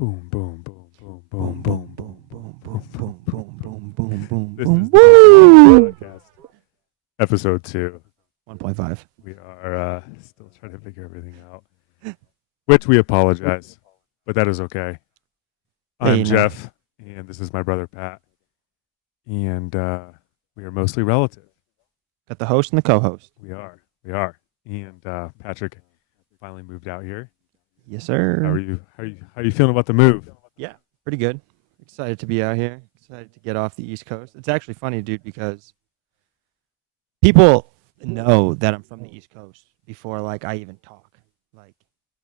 Boom, boom, boom, boom, boom, boom, boom, boom, boom, boom, boom, boom, boom, boom. This boom. is the podcast, episode 2. 1.5. We are still trying to figure everything out, which we apologize, but that is okay. Hey, I'm Jeff, and this is my brother Pat, and we are mostly relative. got the host and the co-host. We are, and Patrick finally moved out here. Yes, sir. How are you? How are you feeling about the move? Yeah, pretty good. Excited to be out here. Excited to get off the East Coast. It's actually funny, dude, because people know that I'm from the East Coast before like I even talk. Like,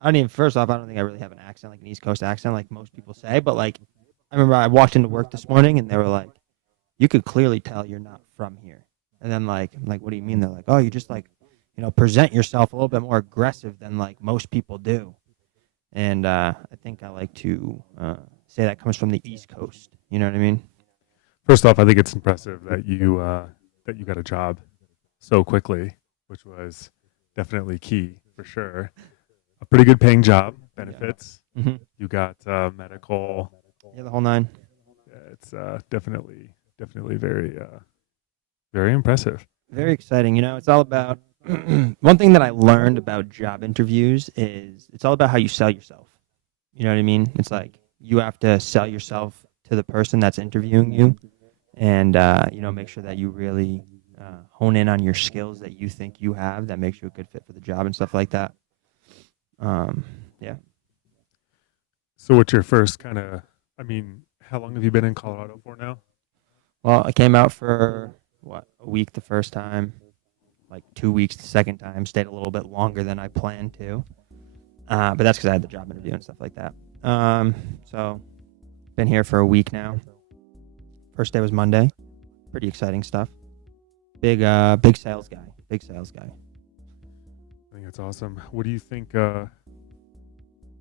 I don't even. First off, I don't think I really have an accent, like an East Coast accent, like most people say. But like, I remember I walked into work this morning and they were like, "You could clearly tell you're not from here." And then like, I'm like, "What do you mean?" They're like, "Oh, you just like, present yourself a little bit more aggressive than like most people do." And I think I like to say that comes from the East Coast. You know what I mean? First off, I think it's impressive that you got a job so quickly, which was definitely key for sure. A pretty good paying job, benefits. Mm-hmm. You got medical. Yeah, the whole nine. It's definitely very impressive. Very exciting. It's all about one thing that I learned about job interviews is it's all about how you sell yourself. You know what I mean? It's like you have to sell yourself to the person that's interviewing you, and make sure that you really hone in on your skills that you think you have that makes you a good fit for the job and stuff like that. Yeah. So, what's your first kind of? I mean, how long have you been in Colorado for now? Well, I came out for a week the first time, like 2 weeks the second time. Stayed a little bit longer than I planned to, but that's because I had the job interview and stuff like that. So been here for a week now. First day was Monday. Pretty exciting stuff. Big sales guy. Big sales guy. I think that's awesome. What do you think?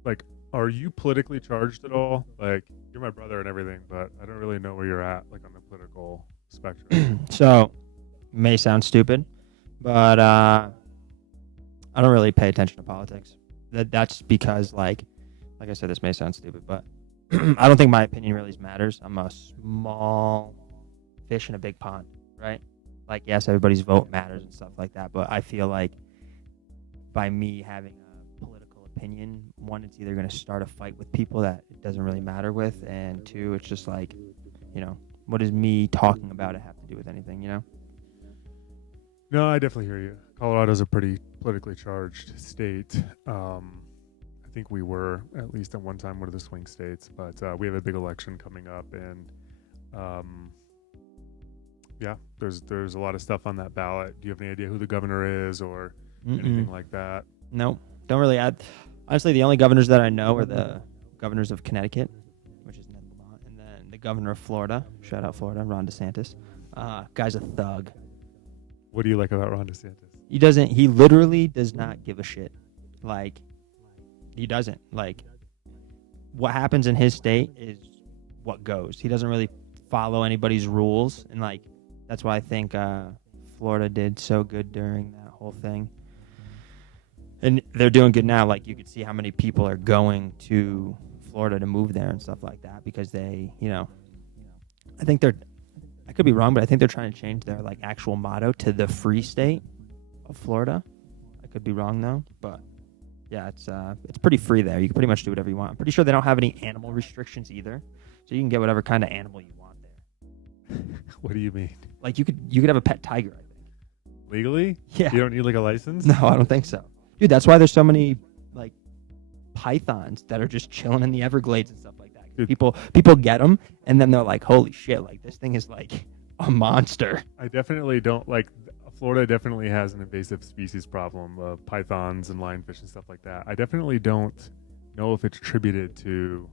Like, are you politically charged at all? Like, you're my brother and everything, but I don't really know where you're at, like on the political spectrum. So may sound stupid, but I don't really pay attention to politics. That's because like I said, this may sound stupid, but I don't think my opinion really matters. I'm a small fish in a big pond, right? Like, yes, everybody's vote matters and stuff like that, but I feel like by me having a political opinion, one, it's either going to start a fight with people that it doesn't really matter with, and two, it's just like, what does me talking about it have to do with anything? No, I definitely hear you. Colorado's a pretty politically charged state. I think we were, at least at one time, one of the swing states, but we have a big election coming up, and yeah, there's a lot of stuff on that ballot. Do you have any idea who the governor is or anything like that? No, don't really add. Honestly, the only governors that I know are the governors of Connecticut, which is Ned Lamont, and then the governor of Florida. Shout out Florida, Ron DeSantis. Guy's a thug. What do you like about Ron DeSantis? He literally does not give a shit. Like, he doesn't. Like, what happens in his state is what goes. He doesn't really follow anybody's rules, and like, that's why I think Florida did so good during that whole thing. And they're doing good now. Like, you could see how many people are going to Florida to move there and stuff like that because they, I think I could be wrong, but I think they're trying to change their like actual motto to the free state of Florida. I could be wrong though, but yeah, it's pretty free there. You can pretty much do whatever you want. I'm pretty sure they don't have any animal restrictions either, so you can get whatever kind of animal you want there. What do you mean? Like, you could have a pet tiger, I think. Legally? Yeah. You don't need like a license? No, I don't think so. Dude, that's why there's so many like pythons that are just chilling in the Everglades and stuff like that. Dude. People get them and then they're like, holy shit, like this thing is like a monster. I definitely don't like. Florida definitely has an invasive species problem of pythons and lionfish and stuff like that. I definitely don't know if it's attributed to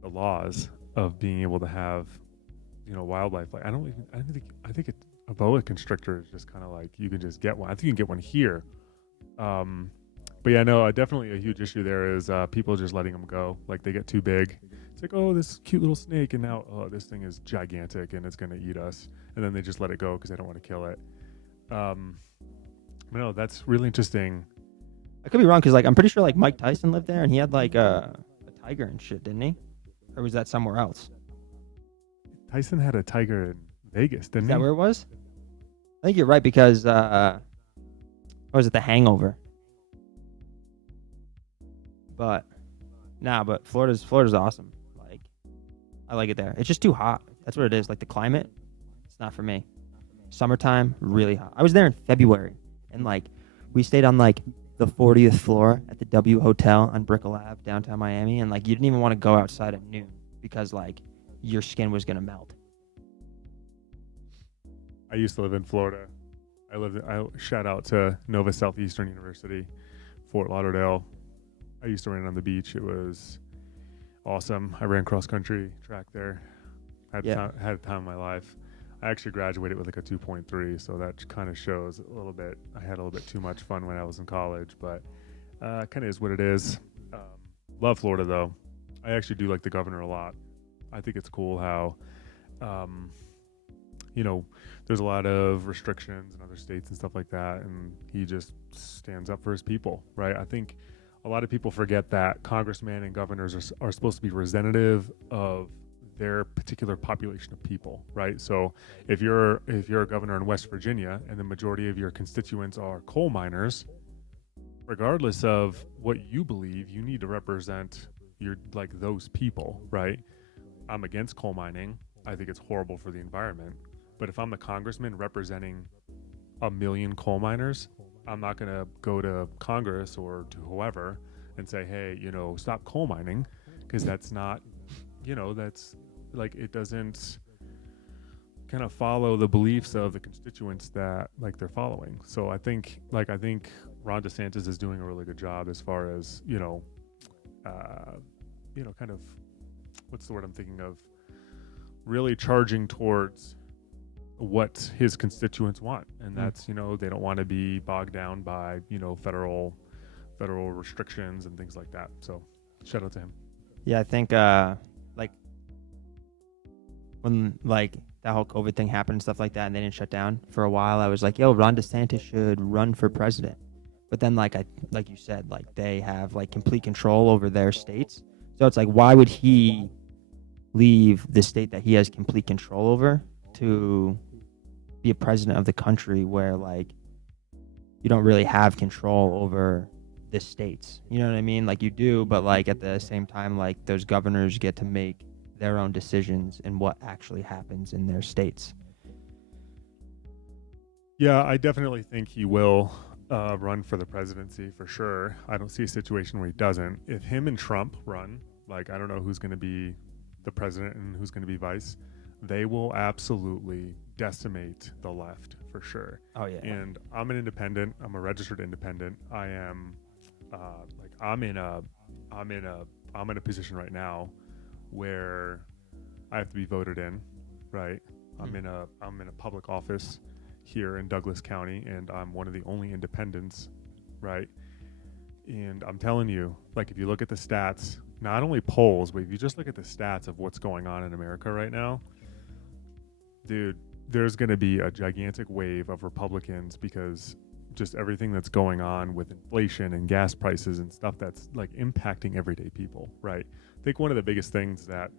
the laws of being able to have, wildlife. Like, I think a boa constrictor is just kind of like you can just get one. I think you can get one here. But yeah, no, definitely a huge issue there is people just letting them go. Like, they get too big. It's like, oh, this cute little snake, and now, oh, this thing is gigantic and it's going to eat us. And then they just let it go because they don't want to kill it. No, that's really interesting. I could be wrong because like I'm pretty sure like Mike Tyson lived there and he had like a tiger and shit, didn't he? Or was that somewhere else? Tyson had a tiger in Vegas, didn't Is he? that where it was? I think you're right because what was it, The Hangover? But but Florida's awesome. Like, I like it there. It's just too hot. That's what it is. Like the climate, it's not for me. Summertime, really hot. I was there in February, and like we stayed on like the 40th floor at the W Hotel on Brickell Ave, downtown Miami, and like you didn't even want to go outside at noon because like your skin was gonna melt. I used to live in Florida. I shout out to Nova Southeastern University, Fort Lauderdale. I used to run on the beach. It was awesome. I ran cross country track there. Had a time of my life. I actually graduated with like a 2.3, so that kind of shows a little bit. I had a little bit too much fun when I was in college, but kind of is what it is. Love Florida though. I actually do like the governor a lot. I think it's cool how, there's a lot of restrictions in other states and stuff like that, and he just stands up for his people, right? I think a lot of people forget that congressmen and governors are supposed to be representative of their particular population of people, right? So if you're a governor in West Virginia and the majority of your constituents are coal miners, regardless of what you believe, you need to represent those people, right? I'm against coal mining. I think it's horrible for the environment. But if I'm the congressman representing 1 million coal miners, I'm not going to go to Congress or to whoever and say, hey, stop coal mining, because that's not, that's like, it doesn't kind of follow the beliefs of the constituents that like they're following. So I think Ron DeSantis is doing a really good job as far as, kind of, what's the word I'm thinking of? Really charging towards what his constituents want, and that's they don't want to be bogged down by federal restrictions and things like that. So shout out to him. Yeah, I think when like that whole COVID thing happened and stuff like that, and they didn't shut down for a while, I was like, yo, Ron DeSantis should run for president. But then like you said, like they have like complete control over their states, so it's like, why would he leave the state that he has complete control over to be a president of the country where like you don't really have control over the states? You know what I mean? Like you do, but like at the same time, like those governors get to make their own decisions in what actually happens in their states. Yeah, I definitely think he will run for the presidency for sure. I don't see a situation where he doesn't. If him and Trump run, like I don't know who's going to be the president and who's going to be vice. They will absolutely decimate the left for sure. Oh yeah. And I'm an independent. I'm a registered independent. I am I'm in a position right now where I have to be voted in, right? I'm in a public office here in Douglas County, and I'm one of the only independents, right? And I'm telling you, like if you look at the stats, not only polls, but if you just look at the stats of what's going on in America right now, dude, there's going to be a gigantic wave of Republicans because just everything that's going on with inflation and gas prices and stuff that's like impacting everyday people, right? I think one of the biggest things that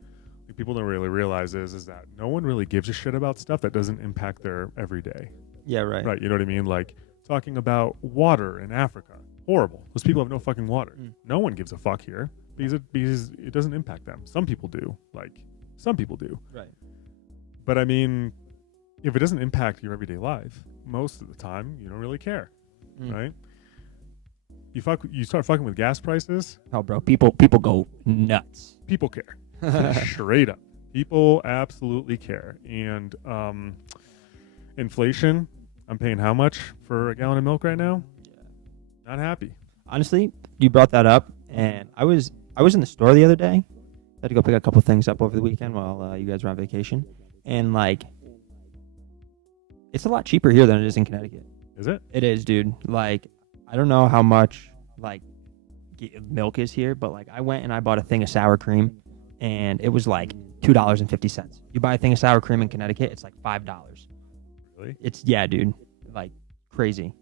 people don't really realize is that no one really gives a shit about stuff that doesn't impact their everyday. Yeah, right. Right, you know what I mean? Like talking about water in Africa. Horrible. Those people have no fucking water. No one gives a fuck here because it doesn't impact them. Some people do. Right. But I mean, if it doesn't impact your everyday life, most of the time you don't really care, right? You start fucking with gas prices. Oh, bro, people go nuts. People care, straight up. People absolutely care. And inflation. I'm paying how much for a gallon of milk right now? Yeah. Not happy. Honestly, you brought that up, and I was in the store the other day. I had to go pick a couple things up over the weekend while you guys were on vacation, and like, it's a lot cheaper here than it is in Connecticut. Is it? It is, dude. Like, I don't know how much like milk is here, but like I went and I bought a thing of sour cream, and it was like $2.50. You buy a thing of sour cream in Connecticut, it's like $5. Really? Yeah, dude. Like crazy.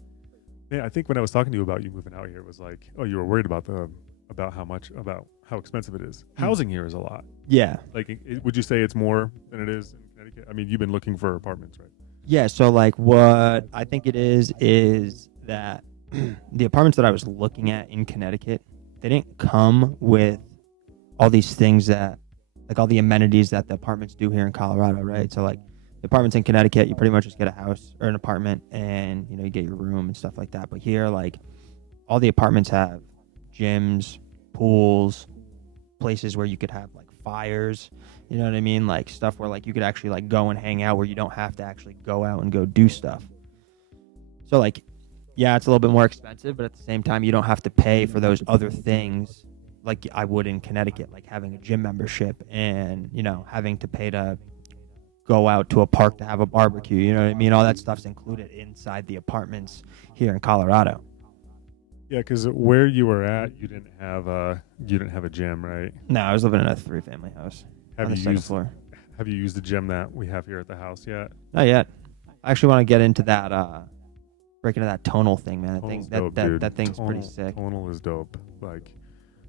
Yeah, I think when I was talking to you about you moving out here, it was like, oh, you were worried about the about how expensive it is. Housing here is a lot. Yeah. Like, would you say it's more than it is in Connecticut? I mean, you've been looking for apartments, right? Yeah, so like what I think it is that the apartments that I was looking at in Connecticut, they didn't come with all these things that like all the amenities that the apartments do here in Colorado, right? So like the apartments in Connecticut, you pretty much just get a house or an apartment and you get your room and stuff like that. But here like all the apartments have gyms, pools, places where you could have like fires, you know what I mean? Like stuff where like you could actually like go and hang out where you don't have to actually go out and go do stuff. So like, yeah, it's a little bit more expensive, but at the same time, you don't have to pay for those other things like I would in Connecticut, like having a gym membership and, having to pay to go out to a park to have a barbecue. You know what I mean? All that stuff's included inside the apartments here in Colorado. Yeah, because where you were at, you didn't have a gym, right? No, I was living in a 3-family house on the second floor. Have you used the gym that we have here at the house yet? Not yet. I actually want to get into that, break into that tonal thing, man. I think Tonal's dope, that thing's pretty sick. Tonal is dope. Like,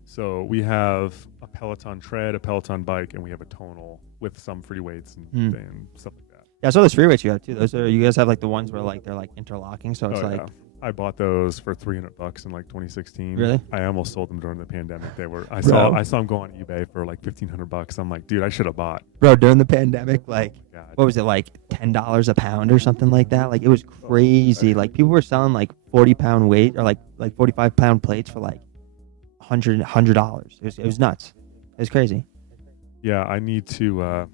so we have a Peloton tread, a Peloton bike, and we have a tonal with some free weights and stuff like that. Yeah, I saw those free weights you have too. Those are, you guys have like the ones where like they're like interlocking, so it's Yeah. I bought those for $300 in like 2016. Really? I almost sold them during the pandemic. They were I Bro. saw them go on eBay for like $1,500. I'm like, dude, I should have bought. Bro, during the pandemic, like God. what was it, like $10 a pound or something like that? Like it was crazy. Like people were selling like 40-pound weight or like 45-pound plates for like $100. It was nuts. It was crazy. Yeah, I need to.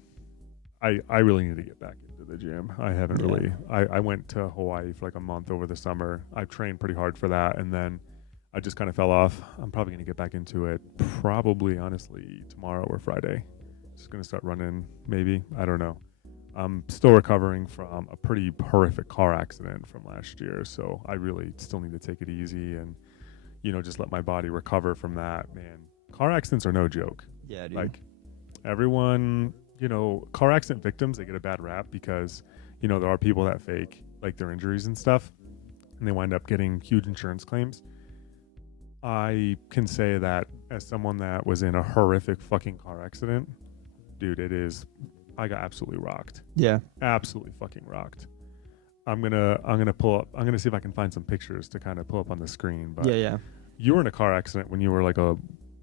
I really need to get back into the gym. I haven't really. I went to Hawaii for like a month over the summer. I've trained pretty hard for that, and then I just kind of fell off. I'm probably gonna get back into it. Probably, honestly, tomorrow or Friday. Just gonna start running. Maybe, I don't know. I'm still recovering from a pretty horrific car accident from last year, so I really still need to take it easy and just let my body recover from that. Man, car accidents are no joke. Yeah, dude. Like everyone, car accident victims, they get a bad rap because, there are people that fake like their injuries and stuff and they wind up getting huge insurance claims. I can say that as someone that was in a horrific fucking car accident, dude, I got absolutely rocked. Yeah. Absolutely fucking rocked. I'm gonna see if I can find some pictures to kind of pull up on the screen. But Yeah. you were in a car accident when you were like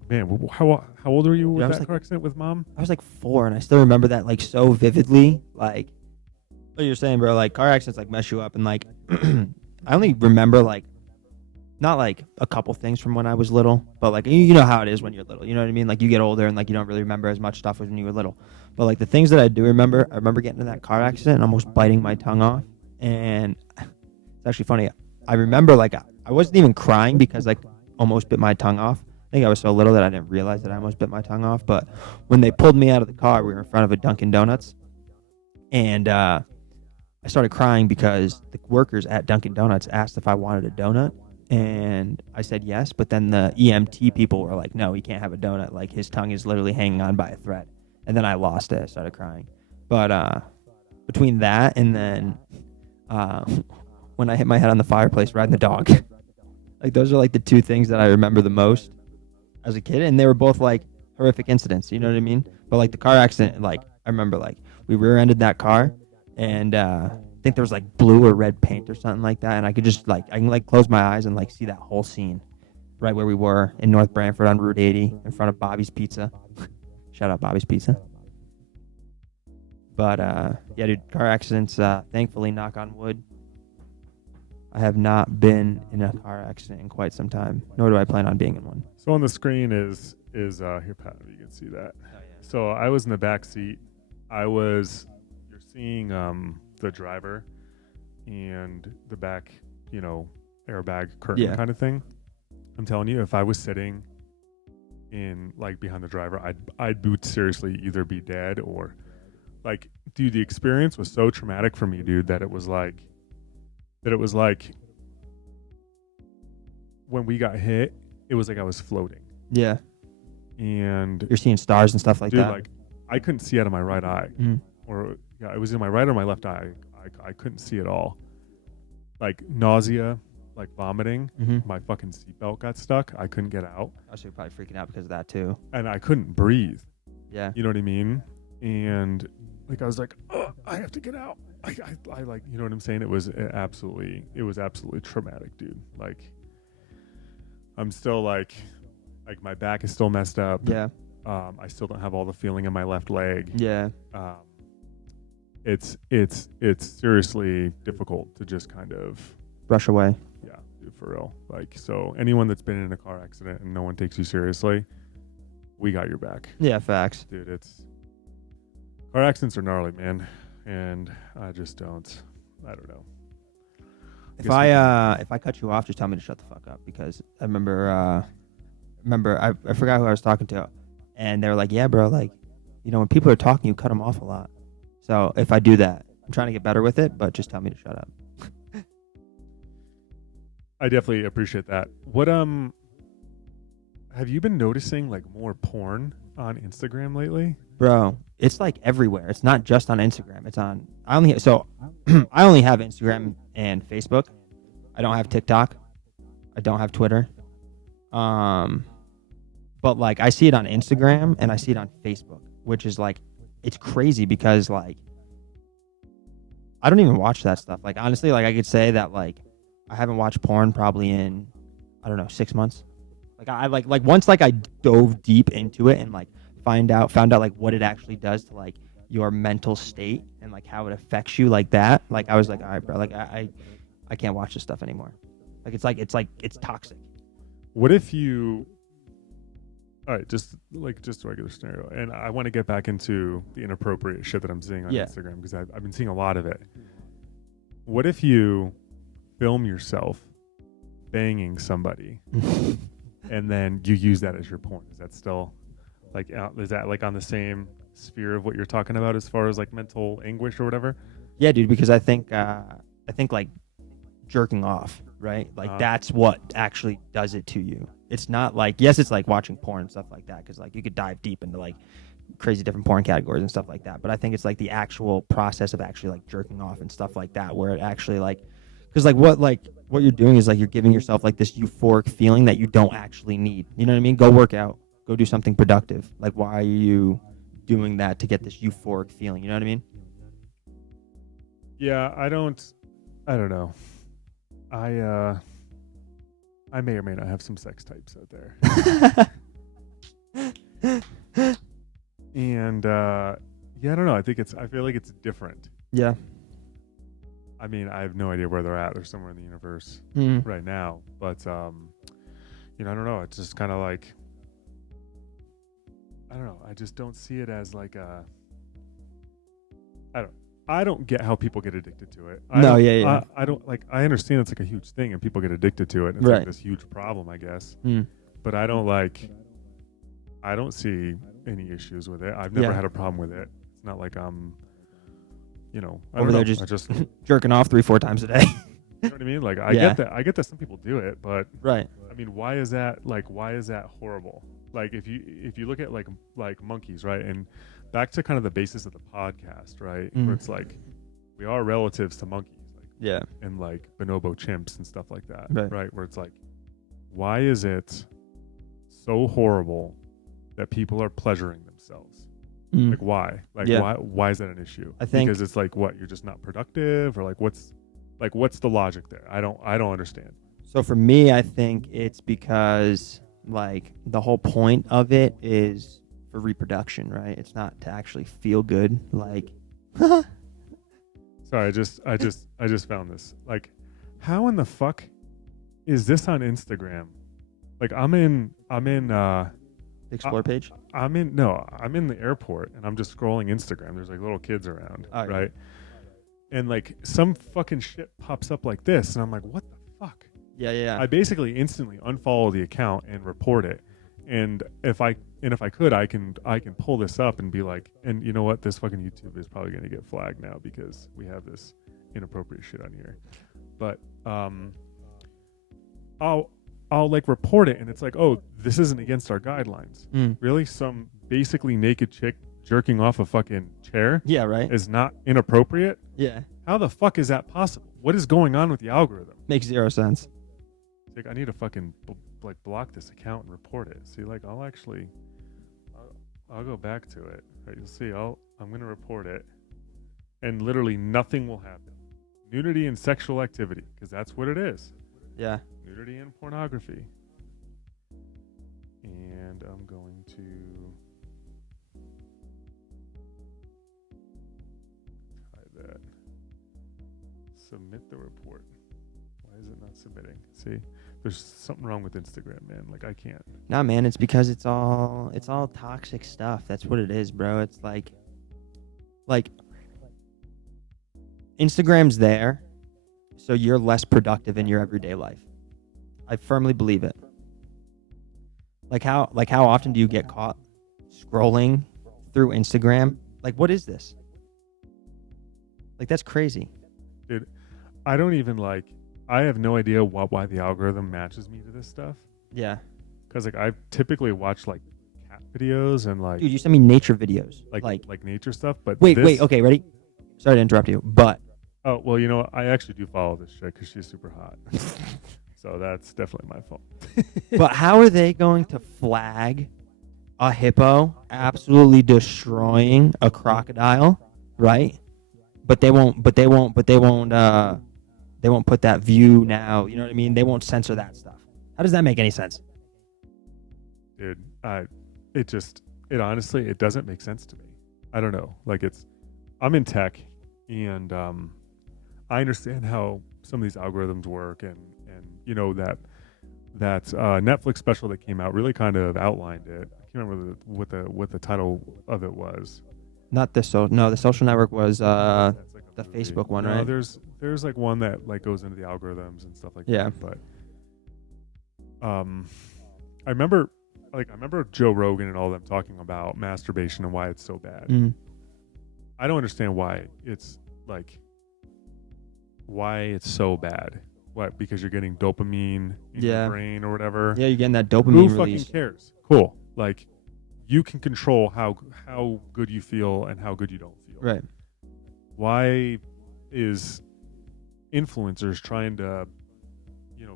man, how old were you with I was that like- car accident with mom? I was like 4 and I still remember that like so vividly. Like what you're saying, bro, like car accidents like mess you up and like I only remember like not like a couple things from when I was little, but like you know how it is when you're little. You know what I mean? Like you get older and like you don't really remember as much stuff as when you were little. But like the things that I do remember, I remember getting in that car accident and almost biting my tongue off. And it's actually funny. I remember like I wasn't even crying because like almost bit my tongue off. I think I was so little that I didn't realize that I almost bit my tongue off. But when they pulled me out of the car, we were in front of a Dunkin' Donuts, and I started crying because the workers at Dunkin' Donuts asked if I wanted a donut, and I said yes. But then the EMT people were like, "No, he can't have a donut. Like his tongue is literally hanging on by a thread." And then I lost it. I started crying. But between that and then when I hit my head on the fireplace riding the dog, like those are like the two things that I remember the most as a kid, and they were both like horrific incidents, you know what I mean? But like the car accident, like I remember like we rear-ended that car, and I think there was like blue or red paint or something like that, and I can close my eyes and like see that whole scene right where we were in North Branford on Route 80 in front of Bobby's Pizza. Shout out Bobby's Pizza. But yeah, dude, car accidents, thankfully, knock on wood, I have not been in a car accident in quite some time, nor do I plan on being in one. So on the screen is here, Pat, you can see that. Oh, yeah. So I was in the back seat. You're seeing the driver and the back, airbag curtain kind of thing. I'm telling you, if I was sitting in like behind the driver, I'd seriously either be dead or like, dude, the experience was so traumatic for me, dude, that it was like when we got hit, it was like I was floating. Yeah. And You're seeing stars and stuff like dude, that. like I couldn't see out of my right eye. Or it was in my right or my left eye. I couldn't see at all. Like nausea, like vomiting. Mm-hmm. My fucking seatbelt got stuck. I couldn't get out, Oh, so you're probably freaking out because of that too. and I couldn't breathe. Yeah. You know what I mean? And like I was like, oh, I have to get out. I like, you know what I'm saying? It was absolutely traumatic, dude. Like, I'm still like my back is still messed up. Yeah. I still don't have all the feeling in my left leg. Yeah. It's seriously difficult to just kind of, Brush away. yeah, for real. Like, so anyone that's been in a car accident and no one takes you seriously, we got your back. Yeah, facts. Dude, car accidents are gnarly, man. And I just don't know. If I cut you off, just tell me to shut the fuck up, because I remember I forgot who I was talking to, and they were like, yeah, bro, like, you know, when people are talking, you cut them off a lot. So if I do that, I'm trying to get better with it, but just tell me to shut up. I definitely appreciate that. What have you been noticing like more porn on Instagram lately? Bro, it's like everywhere. It's not just on Instagram. It's on. I only have Instagram and Facebook. I don't have TikTok. I don't have Twitter. But like I see it on Instagram and I see it on Facebook, which is like, it's crazy because like I don't even watch that stuff. Like honestly, like I could say that like I haven't watched porn probably in, I don't know, 6 months. Like I like once like I dove deep into it and like found out like what it actually does to like your mental state and like how it affects you like that. Like I was like, all right, bro, like I can't watch this stuff anymore. Like it's toxic. What if you, all right, just a regular scenario, and I want to get back into the inappropriate shit that I'm seeing on Instagram, because I've been seeing a lot of it. What if you film yourself banging somebody and then you use that as your porn? Is that still like, is that like on the same sphere of what you're talking about as far as like mental anguish or whatever? Yeah, dude, because I think like jerking off, right? Like that's what actually does it to you. It's not like, yes, it's like watching porn and stuff like that, because like you could dive deep into like crazy different porn categories and stuff like that. But I think it's like the actual process of actually like jerking off and stuff like that, where it actually like, because like what you're doing is like you're giving yourself like this euphoric feeling that you don't actually need. You know what I mean? Go work out, go do something productive. Like, why are you doing that to get this euphoric feeling? You know what I mean? Yeah, I don't know. I may or may not have some sex types out there. And yeah, I don't know. I feel like it's different. Yeah. I mean, I have no idea where they're at. They're somewhere in the universe right now. But I don't know. It's just kind of like, I don't know. I just don't see it as like I don't get how people get addicted to it. I don't like. I understand it's like a huge thing and people get addicted to it. And it's like this huge problem, I guess. But I don't see any issues with it. I've never had a problem with it. It's not like I'm, over there just jerking off 3-4 times a day. You know what I mean? Like I get that some people do it, but right. I mean, why is that horrible? Like if you look at like monkeys, right? And back to kind of the basis of the podcast, right? Where it's like we are relatives to monkeys, like and like bonobo chimps and stuff like that, right? Where it's like, why is it so horrible that people are pleasuring themselves? Like why? Like why is that an issue? I think because it's like, what, you're just not productive, or like what's the logic there? I don't understand. So for me, I think it's because like the whole point of it is for reproduction, right? It's not to actually feel good. Like, sorry, I just found this. Like, how in the fuck is this on Instagram? Like, I'm in the Explore page. I'm in the airport and I'm just scrolling Instagram. There's like little kids around, right? And like some fucking shit pops up like this, and I'm like, what the fuck? Yeah. I basically instantly unfollow the account and report it. And if I could, I can pull this up and be like, and you know what? This fucking YouTube is probably going to get flagged now because we have this inappropriate shit on here. But I'll like report it, and it's like, oh, this isn't against our guidelines. Really? Some basically naked chick jerking off a fucking chair? Yeah, right. Is not inappropriate? Yeah. How the fuck is that possible? What is going on with the algorithm? Makes zero sense. like I need to fucking like block this account and report it. See, like I'll actually, I'll go back to it. Right, you'll see. I'm gonna report it, and literally nothing will happen. Nudity and sexual activity, because that's what it is. Yeah. Nudity and pornography. And I'm going to try that. Submit the report. Why is it not submitting? See, there's something wrong with Instagram, man. Like I can't. Nah, man, it's because it's all toxic stuff. That's what it is, bro. It's like Instagram's there, so you're less productive in your everyday life. I firmly believe it. Like how often do you get caught scrolling through Instagram? Like, what is this? Like, that's crazy. Dude, I don't even like. I have no idea why the algorithm matches me to this stuff. Yeah. Because like I typically watch like cat videos and like Dude, you send me nature videos. like nature stuff. But wait, this, okay, ready? Sorry to interrupt you, but Oh well, you know what? I actually do follow this chick because she's super hot. So that's definitely my fault. but how are they going to flag a hippo absolutely destroying a crocodile, right? But they won't put that view now, you know what I mean? They won't censor that stuff. How does that make any sense? Dude, it honestly, it doesn't make sense to me. I don't know. Like I'm in tech, and I understand how some of these algorithms work, and you know that Netflix special that came out really kind of outlined it. I can't remember what the title of it was. Not the the Social Network was That's like a the movie. Facebook one, No, right? there's like one that like goes into the algorithms and stuff like Yeah. that. But I remember Joe Rogan and all them talking about masturbation and why it's so bad. Mm. I don't understand why it's so bad. What? Because you're getting dopamine in your brain or whatever. Yeah, you're getting that Who dopamine release. fucking cares? Cool. Like you can control how good you feel and how good you don't feel. Right. Why is influencers trying to,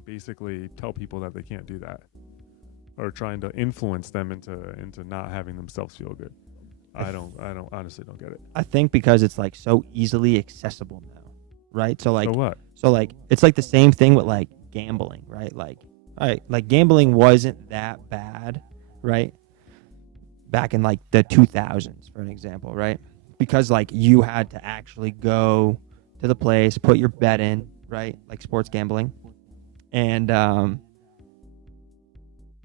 basically tell people that they can't do that, or trying to influence them into not having themselves feel good? I honestly don't get it. I think because it's like so easily accessible now, right? So like, So what? so like, it's like the same thing with like gambling, right? Like, all right, like gambling wasn't that bad, right? Back in like the 2000s, for an example, right? Because like you had to actually go to the place, put your bet in, right? Like sports gambling. And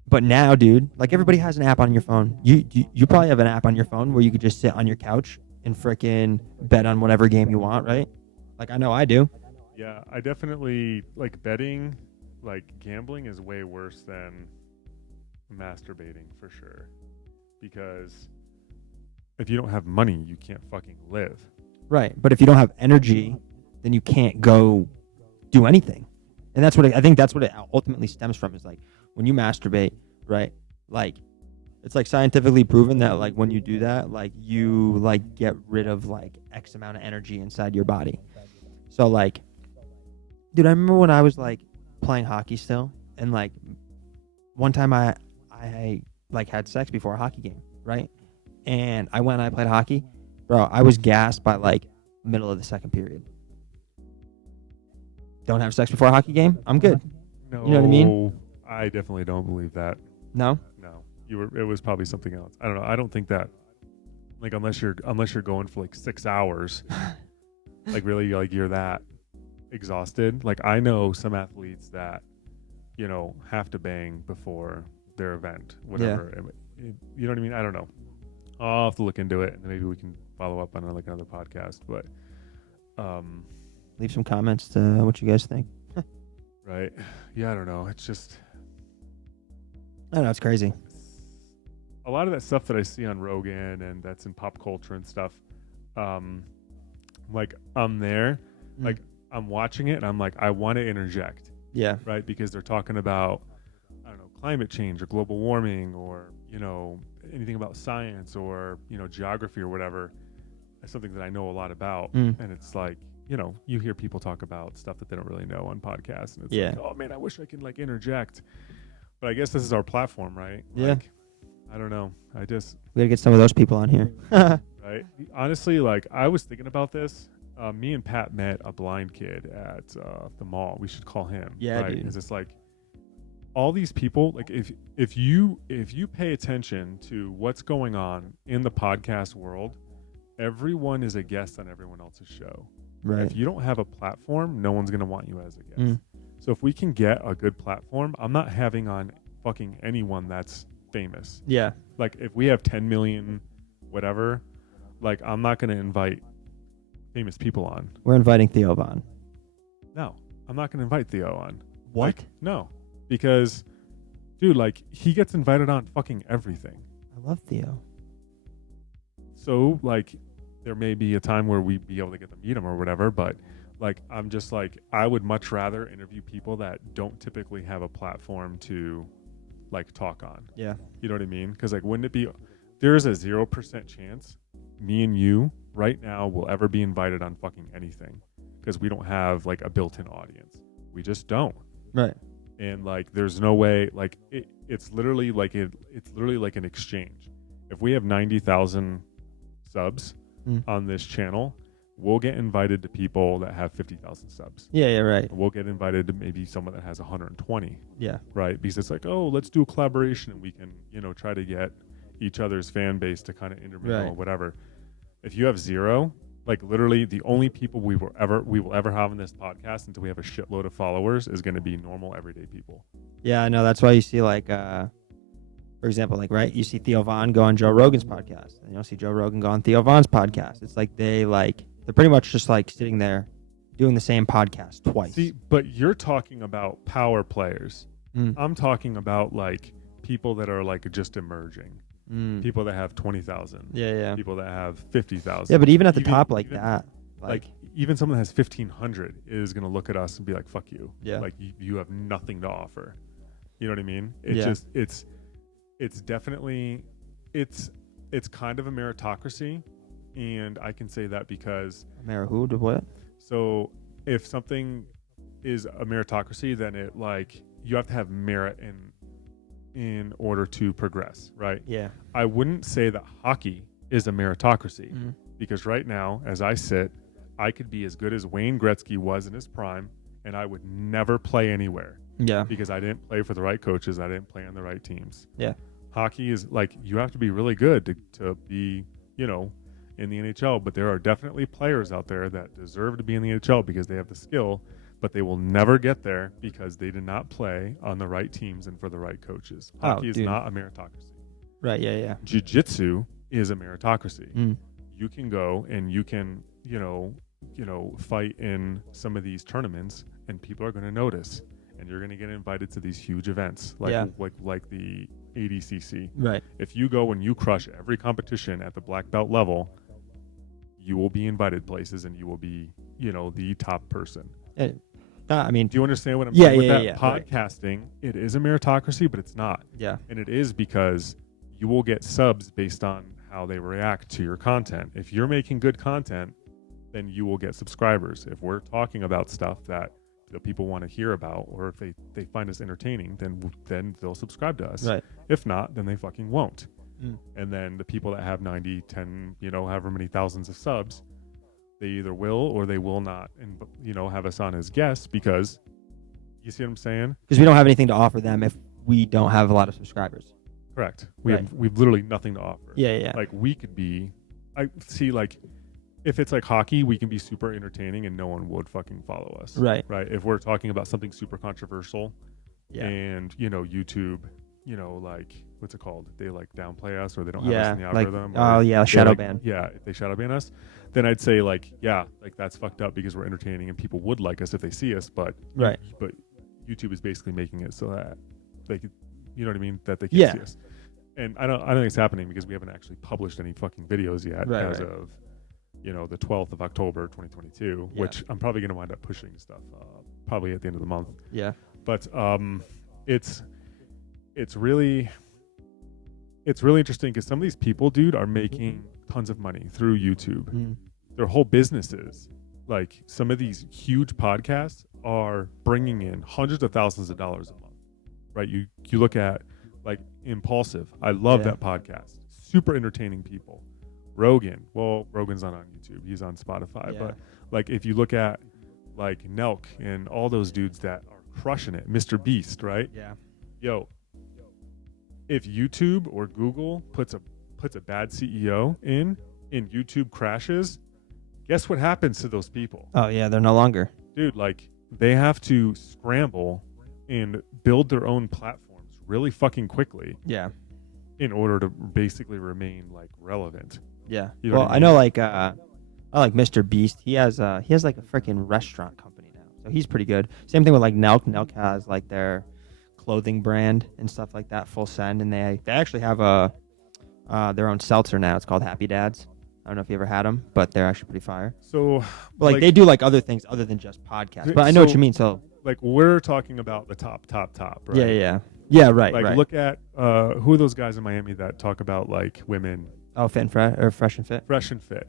but now, dude, like everybody has an app on your phone. You probably have an app on your phone where you could just sit on your couch and frickin' bet on whatever game you want, right? Like I know I do. Yeah, I definitely like betting. Like gambling is way worse than masturbating for sure, because if you don't have money, you can't fucking live. Right. But if you don't have energy, then you can't go do anything. And that's what I think that's what it ultimately stems from, is like when you masturbate, right? Like it's like scientifically proven that like when you do that, like you like get rid of like X amount of energy inside your body. So like, dude, I remember when I was like playing hockey still, and like one time I like had sex before a hockey game, right? And I went and I played hockey. Bro, I was gassed by like middle of the second period. Don't have sex before a hockey game? I'm good. No, You know what I mean? I definitely don't believe that. No? No, it was probably something else. I don't know. I don't think that, like, unless you're going for like 6 hours, like really, like you're that exhausted. Like I know some athletes that, have to bang before their event, whatever. You know what I mean? I don't know. I'll have to look into it, and then maybe we can follow up on like another podcast. But, Leave some comments to what you guys think. right? Yeah, I don't know. It's just I don't know, it's crazy. a lot of that stuff that I see on Rogan and that's in pop culture and stuff. Like I'm there, like I'm watching it, and I'm like, I want to interject, Yeah. right? Because they're talking about, I don't know, climate change or global warming, or anything about science or geography or whatever. That's something that I know a lot about, and it's like you hear people talk about stuff that they don't really know on podcasts, and it's Yeah. like, oh man, I wish I could like interject, but I guess this is our platform, right? Yeah. Like, I don't know. I just We gotta get some of those people on here. right. Honestly, like I was thinking about this. Me and Pat met a blind kid at the mall. We should call him. Yeah, right? dude. Because it's like all these people. Like if you pay attention to what's going on in the podcast world, everyone is a guest on everyone else's show. Right. If you don't have a platform, no one's gonna want you as a guest. Mm. So if we can get a good platform, I'm not having on fucking anyone that's famous. Yeah. Like if we have 10 million, whatever, like I'm not gonna invite famous people on. We're inviting Theo Von. No, I'm not gonna invite Theo on. What? Like, no, because, dude, like he gets invited on fucking everything. I love Theo. So like, there may be a time where we'd be able to get to meet him or whatever, but like I'm just like I would much rather interview people that don't typically have a platform to like talk on. Yeah. You know what I mean? Because like, wouldn't it be? There is a 0% chance me and you right now will ever be invited on fucking anything because we don't have like a built-in audience. We just don't. Right. And like, there's no way. Like, it's literally like it's literally like an exchange. If we have 90,000 subs on this channel, we'll get invited to people that have 50,000 subs. Yeah. Yeah. Right. We'll get invited to maybe someone that has 120. Yeah. Right, because it's like, oh, let's do a collaboration and we can, try to get each other's fan base to kind of intermingle or Right. whatever. If you have zero, like literally the only people we will ever have on this podcast until we have a shitload of followers is going to be normal everyday people. Yeah. I know. That's why you see like, for example, like right, you see Theo Von go on Joe Rogan's podcast, and you don't see Joe Rogan go on Theo Von's podcast. It's like they're pretty much just like sitting there doing the same podcast twice. See, but you're talking about power players. Mm. I'm talking about like people that are like just emerging, people that have 20,000, Yeah. Yeah. people that have 50,000. Yeah. But even at the Even- top like even- that, Like even someone that has 1,500 is going to look at us and be like, fuck you. Yeah. Like you have nothing to offer. You know what I mean? It's Yeah. just, it's definitely, it's kind of a meritocracy. And I can say that because, Mara who did what? so if something is a meritocracy, then it like, you have to have merit in order to progress, right? Yeah. I wouldn't say that hockey is a meritocracy. Mm. Because right now, as I sit, I could be as good as Wayne Gretzky was in his prime, and I would never play anywhere Yeah. because I didn't play for the right coaches. I didn't play on the right teams. Yeah. Hockey is like, you have to be really good to be, in the NHL, but there are definitely players out there that deserve to be in the NHL because they have the skill, but they will never get there because they did not play on the right teams and for the right coaches. Hockey is dude. not a meritocracy. Right. Yeah. Yeah. Jiu-jitsu is a meritocracy. Mm. You can go and you can, fight in some of these tournaments and people are going to notice and you're going to get invited to these huge events like the ADCC. Right. If you go and you crush every competition at the black belt level, you will be invited places and you will be, the top person. I mean, Do you understand what I'm Yeah, saying with yeah, that? yeah, right. Podcasting, it is a meritocracy, but it's not. yeah. And it is because you will get subs based on how they react to your content. If you're making good content, then you will get subscribers. If we're talking about stuff that the people want to hear about, or if they find us entertaining, then they'll subscribe to us. Right. If not, then they fucking won't. Mm. And then the people that have 90, 10, however many thousands of subs, they either will or they will not, and have us on as guests because, you see what I'm saying? Because we don't have anything to offer them if we don't have a lot of subscribers. Correct. Right. We've literally nothing to offer. Yeah. Yeah. Like we could be, I see like, if it's like hockey, we can be super entertaining and no one would fucking follow us. Right. Right. If we're talking about something super controversial, Yeah. and YouTube, like what's it called? They like downplay us or they don't have us Yeah. in the Like, algorithm. oh or yeah, they, shadow like, ban. Yeah, if they shadow ban us, then I'd say like, yeah, like that's fucked up because we're entertaining and people would like us if they see us, but Right. But YouTube is basically making it so that they could, you know what I mean, that they can't Yeah. see us. And I don't think it's happening because we haven't actually published any fucking videos yet Right, as right. of the 12th of October 2022, Yeah. which I'm probably going to wind up pushing stuff probably at the end of the month. Yeah. But it's really interesting because some of these people, dude, are making tons of money through YouTube. Mm. Their whole businesses like some of these huge podcasts are bringing in hundreds of thousands of dollars a month, right? You look at like Impulsive. I love Yeah. that podcast. Super entertaining people. Rogan. Well, Rogan's not on YouTube. He's on Spotify. Yeah. But like if you look at like Nelk and all those dudes that are crushing it, Mr. Beast, right? Yeah. Yo, if YouTube or Google puts a bad CEO in and YouTube crashes, guess what happens to those people? Oh yeah, they're no longer. Dude, like they have to scramble and build their own platforms really fucking quickly Yeah. in order to basically remain like relevant. Yeah. You know Well, what I I know like I like Mr. Beast. He has like a freaking restaurant company now, so he's pretty good. Same thing with like Nelk. Nelk has like their clothing brand and stuff like that, Full Send, and they actually have their own seltzer now. It's called Happy Dads. I don't know if you ever had them, but they're actually pretty fire. So But like they do like other things other than just podcasts. But I know what you mean. So like we're talking about the top, right? yeah, right, Like right. look at who are those guys in Miami that talk about like women Oh, Fit and Fresh or Fresh and Fit. Fresh and Fit.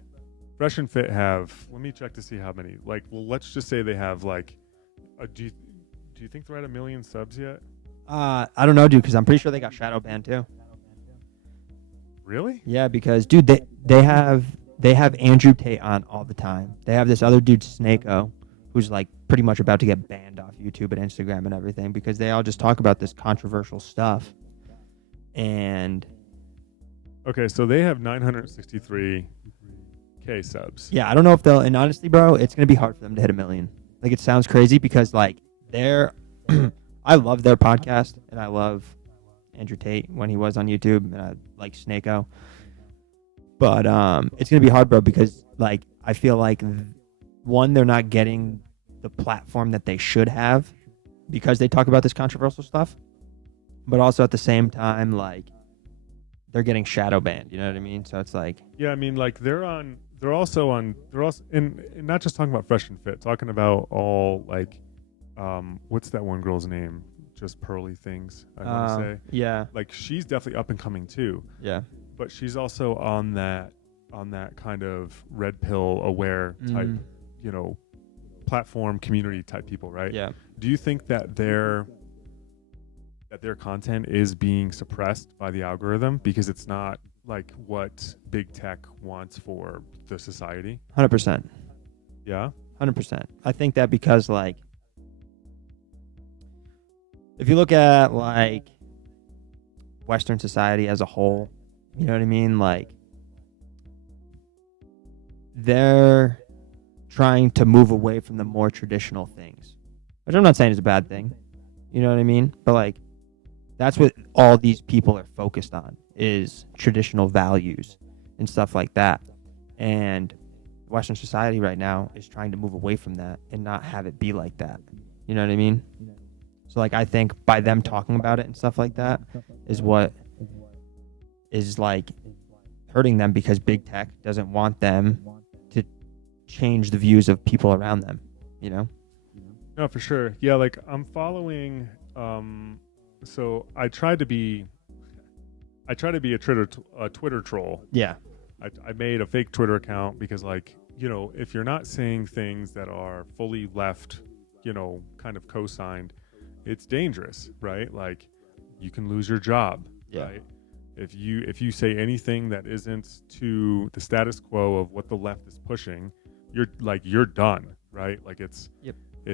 Fresh and Fit have, let me check to see how many. Like, well, let's just say they have like, do you think they're at 1 million subs yet? I don't know, dude, because I'm pretty sure they got shadow banned too. Really? Yeah, because dude, they have Andrew Tate on all the time. They have this other dude Snakeo, who's like pretty much about to get banned off YouTube and Instagram and everything because they all just talk about this controversial stuff. And Okay, so they have 963K subs. yeah, I don't know if they'll. And honestly, bro, it's gonna be hard for them to hit 1 million. Like it sounds crazy because like they're, I love their podcast and I love Andrew Tate when he was on YouTube and I like Snakeo. But it's gonna be hard, bro, because like I feel like one, they're not getting the platform that they should have because they talk about this controversial stuff. But also at the same time, like they're getting shadow banned. You know what I mean? So it's like Yeah, I mean, like they're also, and not just talking about Fresh and Fit, talking about all like, what's that one girl's name? Just Pearly Things, I want to say. yeah, Like she's definitely up and coming too. yeah, But she's also on that kind of red pill aware type, you know, platform community type people, right? yeah. Do you think that their content is being suppressed by the algorithm because it's not like what big tech wants for the society? 100%. Yeah. 100%. I think that because like if you look at like Western society as a whole, you know what I mean? Like they're trying to move away from the more traditional things, which I'm not saying is a bad thing. You know what I mean? But like that's what all these people are focused on is traditional values and stuff like that. And Western society right now is trying to move away from that and not have it be like that. You know what I mean? So like I think by them talking about it and stuff like that is what is like hurting them because big tech doesn't want them to change the views of people around them, you know? No, for sure. Yeah, like I'm following. So I try to be a Twitter troll. Yeah. I made a fake Twitter account because, like, you know, if you're not saying things that are fully left, you know, kind of co-signed, it's dangerous, right? Like, you can lose your job, Yeah. right? If you say anything that isn't to the status quo of what the left is pushing, you're done, right? Like it's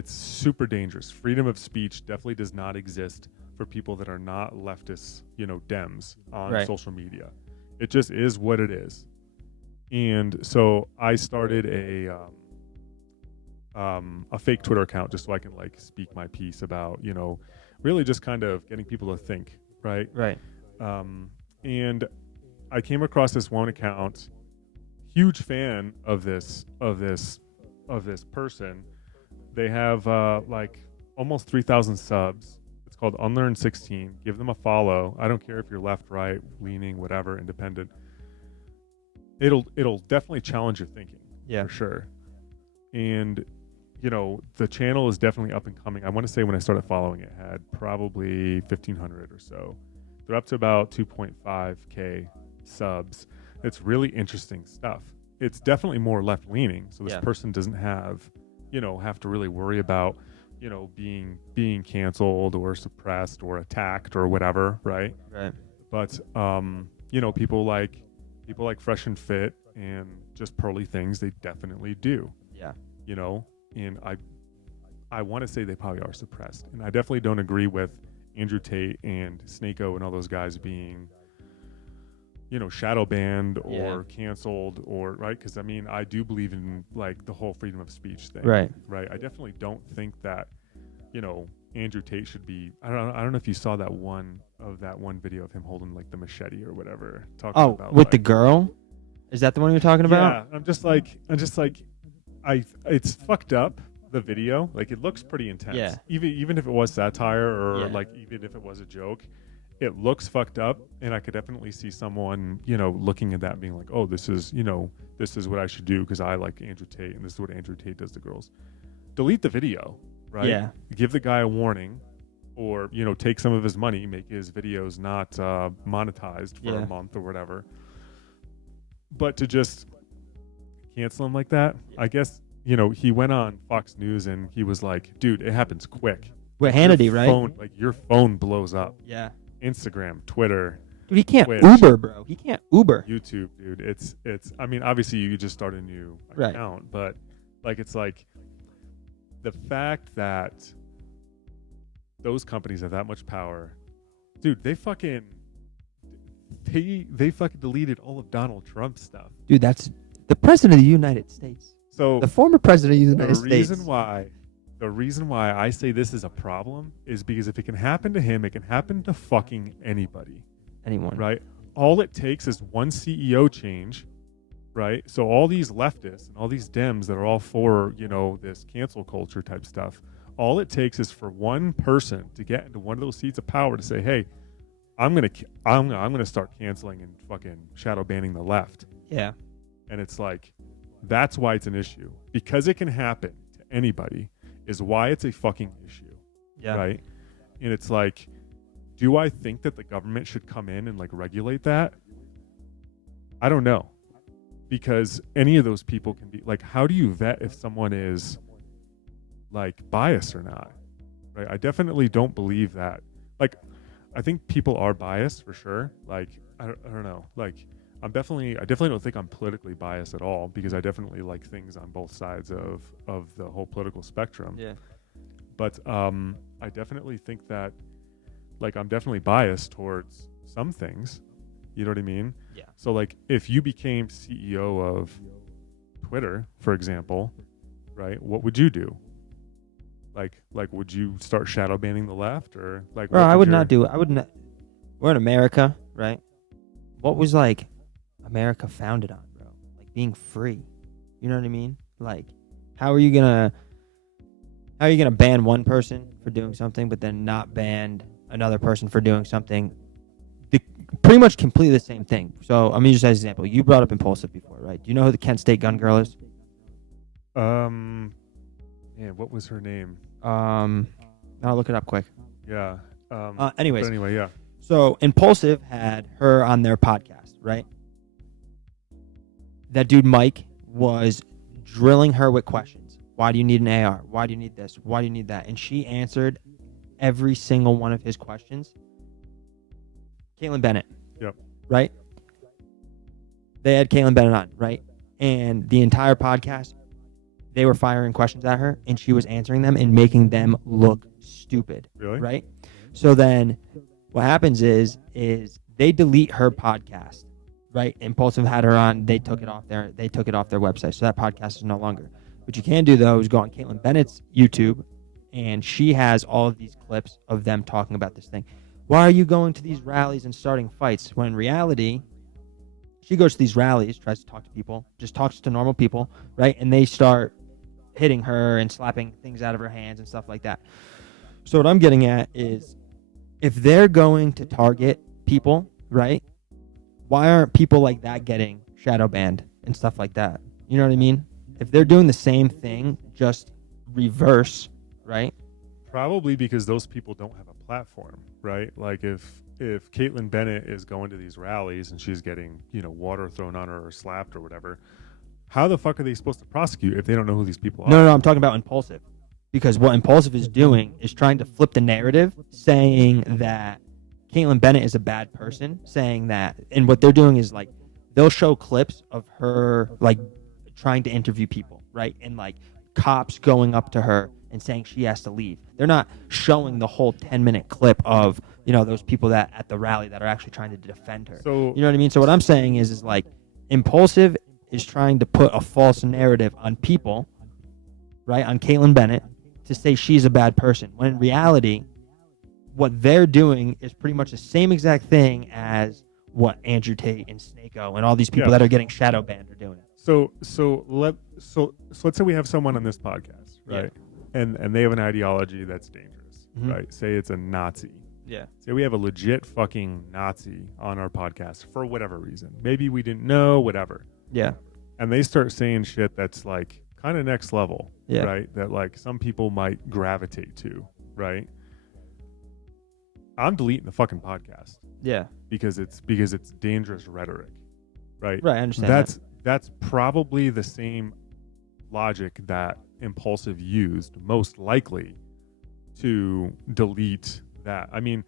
super dangerous. Freedom of speech definitely does not exist for people that are not leftists, you know, Dems on social media. It just is what it is. And so I started a fake Twitter account just so I can like speak my piece about, you know, really just kind of getting people to think, right? Right. And I came across this one account, huge fan of this person. They have like almost 3,000 subs. It's called Unlearn 16. Give them a follow. I don't care if you're left, right, leaning, whatever, independent. It'll definitely challenge your thinking, for sure. And you know, the channel is definitely up and coming. I want to say when I started following it had probably 1,500 or so. They're up to about 2.5K subs. It's really interesting stuff. it's definitely more left leaning. So this Yeah. person doesn't have to really worry about being canceled or suppressed or attacked or whatever, right? Right. But people like Fresh and Fit and just Pearly Things, they definitely do. Yeah. And I want to say they probably are suppressed, and I definitely don't agree with Andrew Tate and Snako and all those guys being shadow banned or canceled, or right, because I mean I do believe in like the whole freedom of speech thing, Right. I definitely don't think that Andrew Tate should be. I don't know if you saw that one video of him holding like the machete or whatever, talking about with like, the girl? Is that the one you're talking about? yeah, I'm just like it's fucked up, the video. Like it looks pretty intense. Yeah. Even if it was satire or Yeah. like even if it was a joke, it looks fucked up, and I could definitely see someone, looking at that and being like, "Oh, this is what I should do because I like Andrew Tate and this is what Andrew Tate does to girls." Delete the video, right? Yeah. Give the guy a warning, or take some of his money, make his videos not monetized for a month or whatever. But to just cancel him like that, I guess he went on Fox News and he was like, "Dude, it happens quick. With Hannity, right? Your phone blows up. Yeah. Instagram, Twitter, Dude, he can't Twitch, Uber, bro. He can't Uber. YouTube, dude. It's. I mean, obviously, you could just start a new account, but like, it's like the fact that those companies have that much power, dude. They fucking deleted all of Donald Trump's stuff. Dude, that's the president of the United States. So the former president of the United States. The reason why I say this is a problem is because if it can happen to him, it can happen to fucking anybody. Anyone. Right? All it takes is one CEO change, right? So all these leftists and all these Dems that are all for, this cancel culture type stuff, all it takes is for one person to get into one of those seats of power to say, "Hey, I'm gonna start canceling and fucking shadow banning the left." Yeah. And it's like, that's why it's an issue, because it can happen to anybody. Is why it's a fucking issue. Yeah. Right? And it's like, do I think that the government should come in and like regulate that? I don't know. Because any of those people can be like, how do you vet if someone is like biased or not? Right? I definitely don't believe that. Like, I think people are biased for sure. Like, I don't know. Like, I definitely don't think I'm politically biased at all, because I definitely like things on both sides of the whole political spectrum. Yeah. But I definitely think that, like, I'm definitely biased towards some things. You know what I mean? Yeah. So like, if you became CEO of Twitter, for example, right? What would you do? Like would you start shadow banning the left, or like? Bro, I would not do it. I wouldn't. We're in America, right? What was like America founded on, bro? Like being free. You know what I mean? Like, how are you gonna ban one person for doing something, but then not ban another person for doing something? Pretty much completely the same thing. So I'm gonna just as an example. You brought up Impulsive before, right? Do you know who the Kent State gun girl is? Yeah, what was her name? I'll look it up quick. Yeah. Anyways. But anyway, yeah. So Impulsive had her on their podcast, right? That dude Mike was drilling her with questions. Why do you need an AR? Why do you need this? Why do you need that? And she answered every single one of his questions. Caitlin Bennett. Yep. Right? They had Caitlin Bennett on, right? And the entire podcast, they were firing questions at her, and she was answering them and making them look stupid. Really? Right? So then what happens is they delete her podcast, right? Impulsive had her on. They took it off their website. So that podcast is no longer. What you can do, though, is go on Caitlin Bennett's YouTube, and she has all of these clips of them talking about this thing. Why are you going to these rallies and starting fights? When in reality, she goes to these rallies, tries to talk to people, just talks to normal people, right? And they start hitting her and slapping things out of her hands and stuff like that. So what I'm getting at is, if they're going to target people, right, why aren't people like that getting shadow banned and stuff like that? You know what I mean? If they're doing the same thing, just reverse, right? Probably because those people don't have a platform, right? Like if Caitlin Bennett is going to these rallies and she's getting, water thrown on her or slapped or whatever, how the fuck are they supposed to prosecute if they don't know who these people are? No, I'm talking about Impulsive. Because what Impulsive is doing is trying to flip the narrative, saying that Caitlyn Bennett is a bad person, saying that, and what they're doing is like, they'll show clips of her like trying to interview people, right? And like cops going up to her and saying she has to leave. They're not showing the whole 10-minute clip of, you know, those people that at the rally that are actually trying to defend her. So You know what I mean? So what I'm saying is like, Impulsive is trying to put a false narrative on people, right? On Caitlyn Bennett, to say she's a bad person, when in reality, what they're doing is pretty much the same exact thing as what Andrew Tate and Snako and all these people Yeah. that are getting shadow banned are doing. So let's say we have someone on this podcast, right? And they have an ideology that's dangerous, Mhm. right? Say it's a Nazi. Yeah. Say we have a legit fucking Nazi on our podcast for whatever reason. Maybe we didn't know, whatever. Yeah. And they start saying shit that's like kind of next level, Yeah. right? That like some people might gravitate to, right? I'm deleting the fucking podcast Yeah. because it's dangerous rhetoric, right? Right. I understand. That's probably the same logic that Impulsive used most likely to delete that. I mean,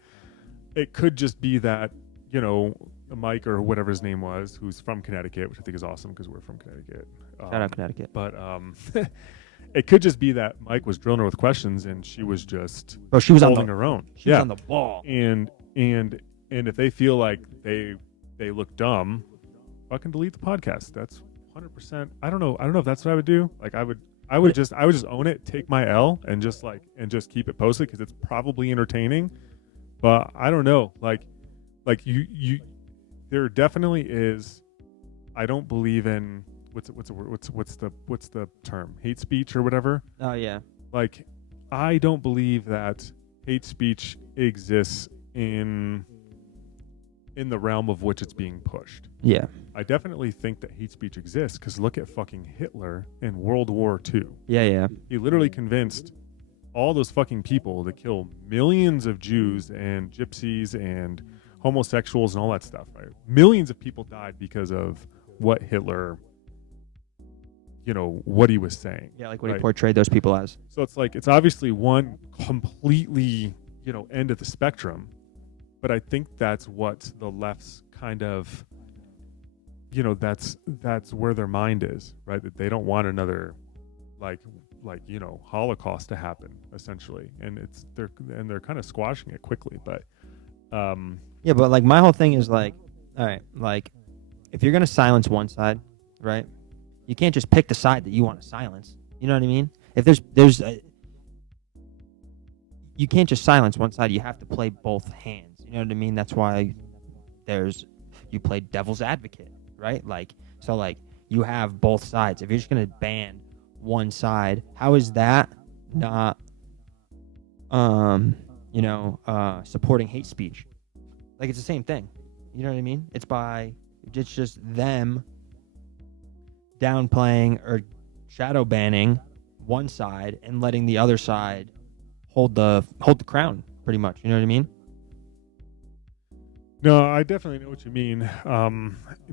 it could just be that, you know, Mike or whatever his name was, who's from Connecticut, which I think is awesome because we're from Connecticut. Shout out Connecticut. But it could just be that Mike was drilling her with questions and she was just Bro, she was holding her own. She was on the ball. And if they feel like they look dumb, fucking delete the podcast. That's 100%. I don't know if that's what I would do. Like I would just own it, take my L, and just keep it posted because it's probably entertaining. But I don't know. Like you there definitely is. I don't believe in what's the term, hate speech or whatever. Oh yeah. Like I don't believe that hate speech exists in the realm of which it's being pushed. Yeah. I definitely think that hate speech exists because look at fucking Hitler in World War II. Yeah. He literally convinced all those fucking people to kill millions of Jews and gypsies and homosexuals and all that stuff, right? Millions of people died because of what Hitler, what he was saying. Yeah, like what right? he portrayed those people as. So it's like, it's obviously one completely, end of the spectrum. But I think that's what the left's kind of, that's where their mind is, right? That they don't want another, Holocaust to happen, essentially. And they're kind of squashing it quickly. But yeah, but like my whole thing is like, all right, like if you're gonna silence one side, right? You can't just pick the side that you want to silence. You know what I mean? If you can't just silence one side. You have to play both hands. You know what I mean? That's why you play devil's advocate, right? Like, so like you have both sides. If you're just going to ban one side, how is that not, supporting hate speech? Like it's the same thing. You know what I mean? It's just them downplaying or shadow banning one side and letting the other side hold the crown, pretty much. You know what I mean? No, I definitely know what you mean.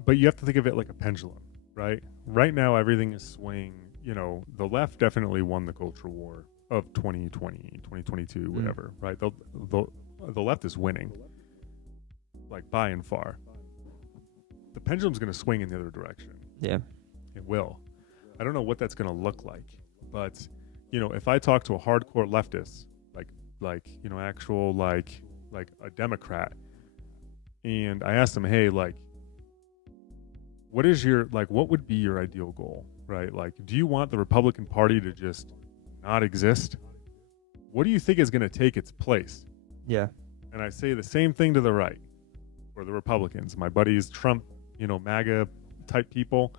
But you have to think of it like a pendulum, right? Right now, everything is swaying. The left definitely won the culture war of 2020, 2022, whatever, right? The left is winning, like by and far. The pendulum's going to swing in the other direction. Yeah. It will. I don't know what that's going to look like, but if I talk to a hardcore leftist, actual like a Democrat, and I asked them, hey, like, what would be your ideal goal, right? Like, do you want the Republican Party to just not exist? What do you think is going to take its place? Yeah. And I say the same thing to the right, or the Republicans, my buddies, Trump, MAGA type people.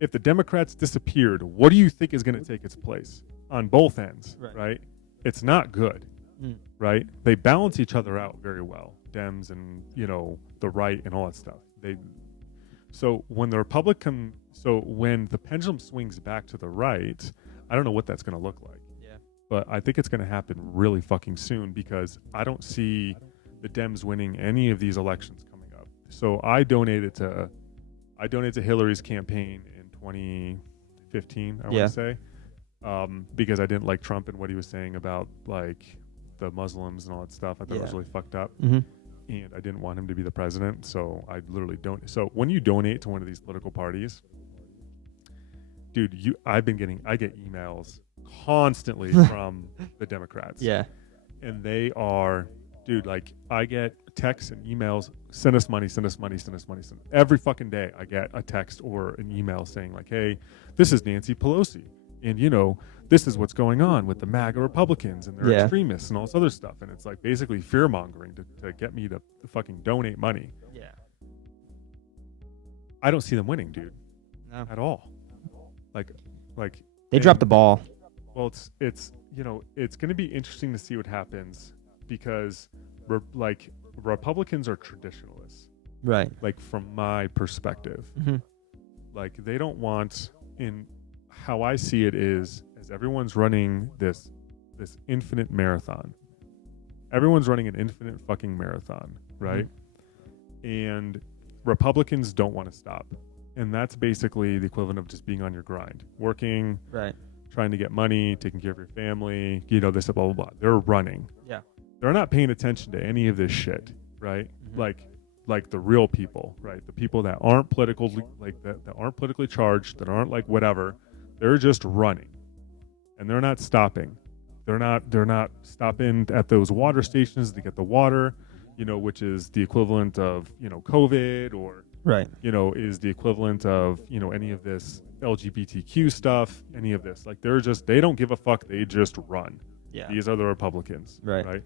If the Democrats disappeared, what do you think is going to take its place on both ends, right? It's not good, right? They balance each other out very well, Dems and, the right and all that stuff. So when the pendulum swings back to the right, I don't know what that's going to look like. Yeah. But I think it's going to happen really fucking soon because I don't see the Dems winning any of these elections coming up. So I donated to I donated to Hillary's campaign in 2015, I want Yeah. to say, because I didn't like Trump and what he was saying about like the Muslims and all that stuff. I thought it was Yeah. really fucked up, Mm-hmm. and I didn't want him to be the president. So I literally don't. So when you donate to one of these political parties, dude, I get emails constantly from the Democrats. Yeah. And they are, dude, like I get texts and emails, send us money. Every fucking day I get a text or an email saying like, hey, this is Nancy Pelosi. And this is what's going on with the MAGA Republicans and their Yeah. extremists and all this other stuff. And it's like basically fear mongering to get me to fucking donate money. Yeah. I don't see them winning, dude, No. at all. Like They dropped the ball. Well, it's it's going to be interesting to see what happens because Republicans are traditionalists, Right. like from my perspective. Mm-hmm. Like they don't want, in how I see it is, as everyone's running this infinite marathon. Everyone's running an infinite fucking marathon, right? And Republicans don't want to stop. And that's basically the equivalent of just being on your grind, working, Right. trying to get money, taking care of your family, this, blah, blah, blah. They're running. Yeah. They're not paying attention to any of this shit, right? Mhm. Like the real people, right? The people that aren't political, that aren't politically charged, that aren't like whatever. They're just running, and they're not stopping. They're not stopping at those water stations to get the water, which is the equivalent of COVID, or Right. is the equivalent of any of this LGBTQ stuff, any of this. Like they don't give a fuck. They just run. Yeah. These are the Republicans, Right.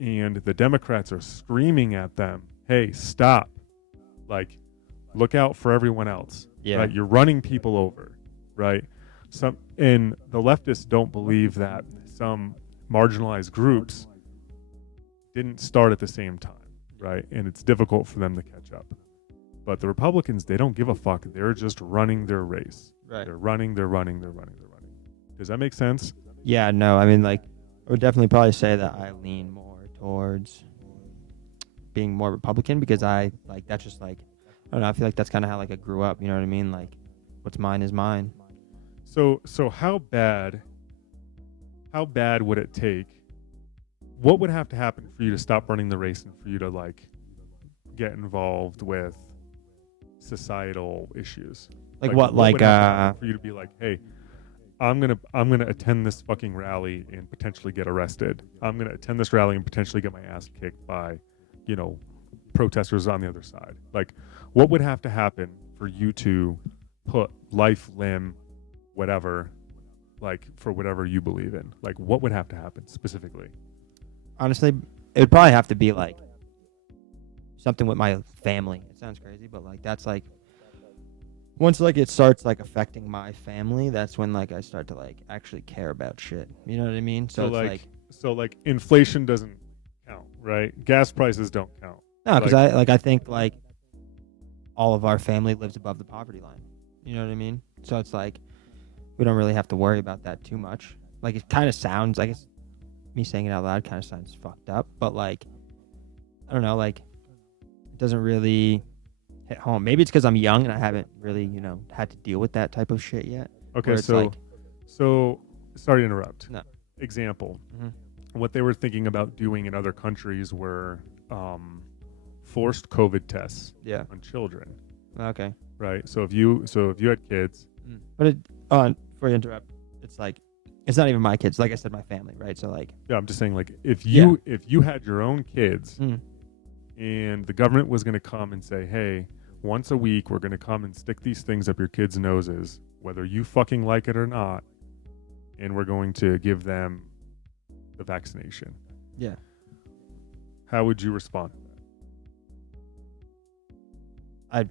And the Democrats are screaming at them, "Hey, stop! Like, look out for everyone else. Yeah. Right? You're running people over, right?" And the leftists don't believe that some marginalized groups didn't start at the same time, right? And it's difficult for them to catch up. But the Republicans, they don't give a fuck. They're just running their race. Right. They're running. Does that make sense? Yeah. No. I mean, like, I would definitely probably say that I lean more towards being more Republican because that's just like, I don't know. I feel like that's kind of how like I grew up. You know what I mean? Like, what's mine is mine. So how bad would it take? What would have to happen for you to stop running the race and for you to like get involved with societal issues? Like what? would have to Like happen for you to be like, hey, I'm gonna attend this fucking rally and potentially get arrested. I'm gonna attend this rally and potentially get my ass kicked by, protesters on the other side. Like, what would have to happen for you to put life, limb, whatever, like for whatever you believe in? Like, what would have to happen specifically? honestly, it would probably have to be like something with my family. It sounds crazy, but like that's like once like it starts like affecting my family, that's when like I start to like actually care about shit. You know what I mean? So it's like inflation doesn't count, right? Gas prices don't count. no, because I think like all of our family lives above the poverty line. You know what I mean? So it's like we don't really have to worry about that too much. Like it kind of sounds, I guess, me saying it out loud kind of sounds fucked up, but like I don't know, like it doesn't really hit home. Maybe it's because I'm young and I haven't really, had to deal with that type of shit yet. Okay, where it's so like- so sorry to interrupt. No. Example. Mhm. What they were thinking about doing in other countries were forced COVID tests Yeah. on children, Okay. right? So if you had kids, But before you interrupt, it's like it's not even my kids. Like I said, my family, right? So like, yeah, I'm just saying, like if you had your own kids mm, and the government was going to come and say, hey, once a week we're going to come and stick these things up your kids' noses, whether you fucking like it or not, and we're going to give them the vaccination. yeah. How would you respond to that?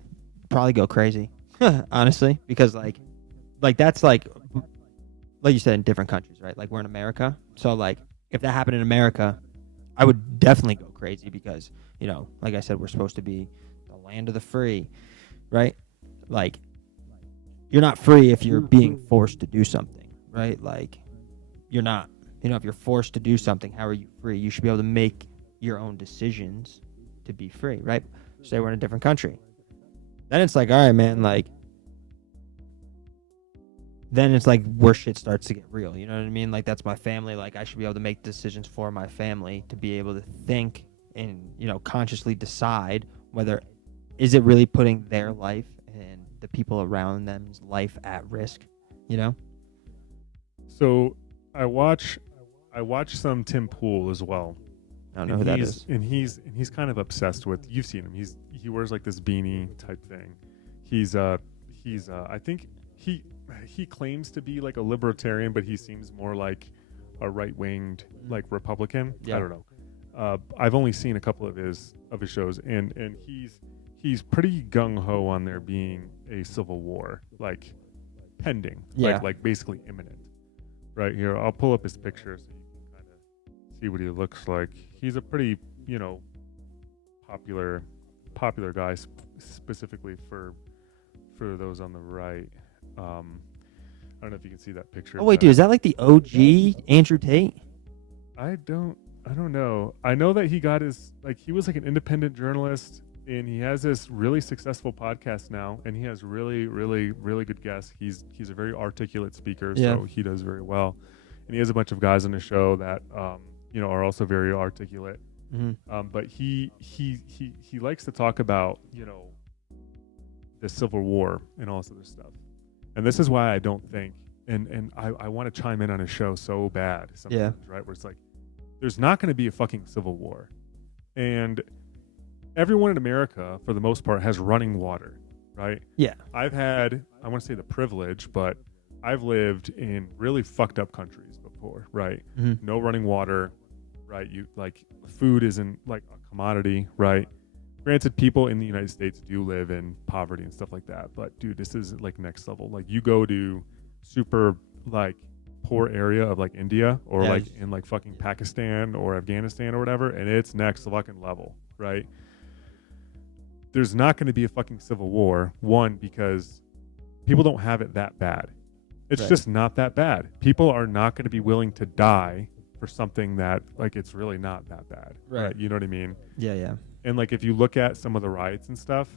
Probably go crazy, honestly, because like that's like you said in different countries, right? Like we're in America, so like if that happened in America, I would definitely go crazy because like I said, we're supposed to be the land of the free, right? Like you're not free if you're being forced to do something, right? Like you're not, if you're forced to do something, how are you free? You should be able to make your own decisions to be free, right? Say we're in a different country. then it's like, all right, man, like, then it's like where shit starts to get real. You know what I mean? Like, that's my family. Like, I should be able to make decisions for my family, to be able to think and, you know, consciously decide whether is it really putting their life and the people around them's life at risk, you know? So I watch some Tim Pool as well. I don't know who that is. And he's kind of obsessed with. You've seen him. He wears like this beanie type thing. He's I think he claims to be like a libertarian, but he seems more like a right-winged like Republican. Yeah. I don't know. I've only seen a couple of his shows, and he's pretty gung ho on there being a civil war like pending, Yeah. like basically imminent. Right here, I'll pull up his picture so you can kind of see what he looks like. He's a pretty, you know, popular guy, specifically for those on the right. I don't know if you can see that picture. Oh, wait, dude, is that like the OG Andrew Tate? I don't know. I know that he got his, like, he was like an independent journalist, and he has this really successful podcast now, and he has really good guests. He's a very articulate speaker, Yeah. so he does very well. And he has a bunch of guys on the show that you know, are also very articulate. Mm-hmm. But he likes to talk about, you know, the Civil War and all this other stuff. And this is why I don't think, and I want to chime in on his show so bad sometimes, right? Where it's like, there's not going to be a fucking Civil War. And everyone in America, for the most part, has running water, right? Yeah. I've had, I want to say the privilege, but I've lived in really fucked up countries before, right? Mm-hmm. No running water, right? You like, food isn't like a commodity, right? Granted, people in the United States do live in poverty and stuff like that, but dude, this is like next level. Like, you go to super like poor area of like India or Yeah. like in like fucking Pakistan or Afghanistan or whatever, and it's next fucking level, right? There's not going to be a fucking civil war. One, because people don't have it that bad. It's Right. just not that bad. People are not going to be willing to die for something that like it's really not that bad. Right. You know what I mean? Yeah. And like, if you look at some of the riots and stuff,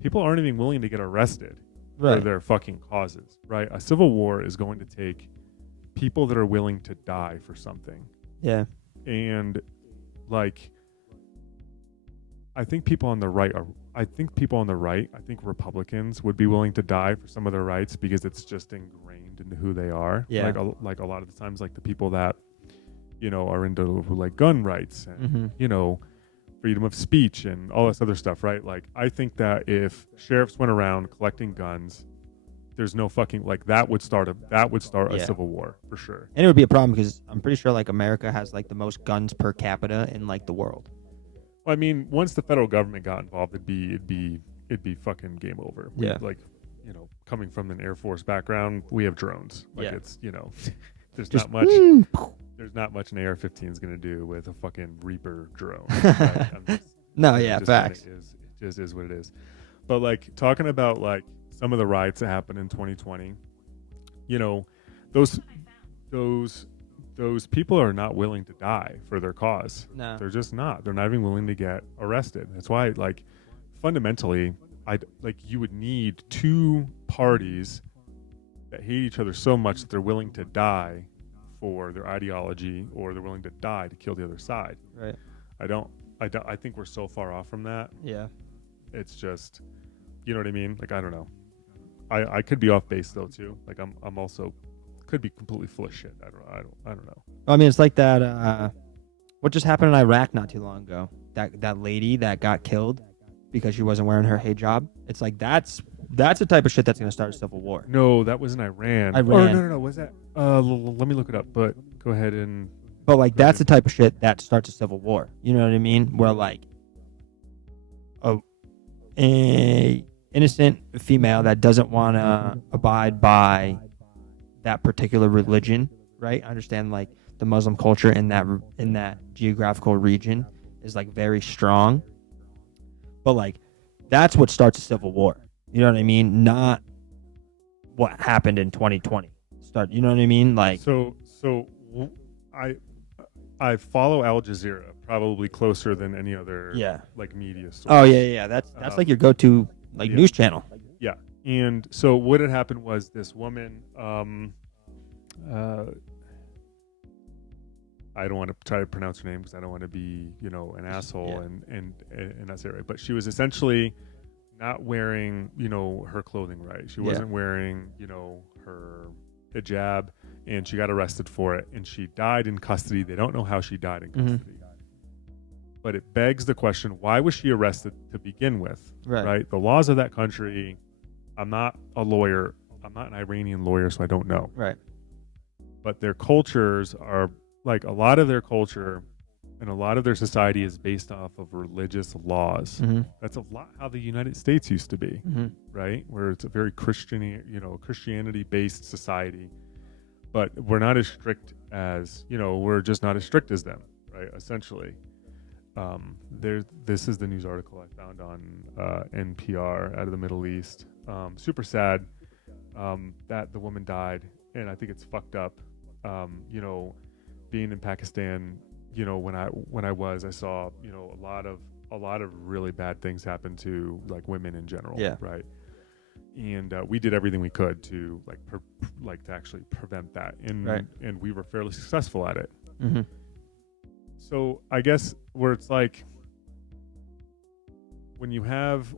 people aren't even willing to get arrested for Right. their fucking causes, right? A civil war is going to take people that are willing to die for something. Yeah. And like, I think people on the right I think Republicans would be willing to die for some of their rights because it's just ingrained into who they are. Yeah. Like a lot of the times, like the people that, you know, are into like gun rights and, Mm-hmm. you know, freedom of speech and all this other stuff, right? Like, I think that if sheriffs went around collecting guns, there's no fucking, like, that would start a Yeah. civil war for sure. And it would be a problem because I'm pretty sure like America has like the most guns per capita in like the world. Well, I mean, once the federal government got involved, it'd be fucking game over. Yeah. Like, you know, coming from an Air Force background, we have drones. Like, Yeah. it's, you know, there's Just not much. There's not much an AR-15 is gonna do with a fucking Reaper drone. Right? No, it yeah, just facts. kinda is. It just is what it is. But like, talking about like some of the riots that happened in 2020, you know, those people are not willing to die for their cause. No. They're just not. They're not even willing to get arrested. That's why, like, fundamentally, you would need two parties that hate each other so much that they're willing to die for their ideology, or they're willing to die to kill the other side. Right. I think we're so far off from that. Yeah. It's just, you know what I mean? Like, I don't know. I could be off base though too. Like, I'm also could be completely full of shit. I don't know. I mean, it's like that. What just happened in Iraq not too long ago? That lady that got killed because she wasn't wearing her hijab. It's like that's the type of shit that's gonna start a civil war. No, that was in Iran. Iran. Or no. Was that? Let me look it up. But go ahead and. But like that's the type of shit that starts a civil war. You know what I mean? Where like a innocent female that doesn't want to abide by that particular religion, right? I understand like the Muslim culture in that geographical region is like very strong, but like that's what starts a civil war. You know what I mean? Not what happened in 2020. You know what I mean? Like I follow Al Jazeera probably closer than any other yeah. like media source. Oh yeah. That's like your go-to like Yeah. news channel. Yeah. And so what had happened was this woman, I don't want to try to pronounce her name because I don't want to be, an asshole Yeah. and not say it right. But she was essentially not wearing, her clothing right. She Yeah. wasn't wearing, her hijab, and she got arrested for it. And she died in custody. They don't know how she died in Mhm. custody. But it begs the question: why was she arrested to begin with? Right. The laws of that country. I'm not a lawyer. I'm not an Iranian lawyer, so I don't know. Right. But their cultures are like a lot of their culture and a lot of their society is based off of religious laws. Mm-hmm. That's a lot how the United States used to be, Mm-hmm. right? Where it's a very Christianity based society. But we're not as strict as, we're just not as strict as them, right? Essentially. This is the news article I found on NPR out of the Middle East. Super sad that the woman died, and I think it's fucked up. Being in Pakistan, when I saw a lot of really bad things happen to like women in general, Yeah. right? And we did everything we could to to actually prevent that, and Right. and we were fairly successful at it. Mm-hmm. So I guess where it's like when you have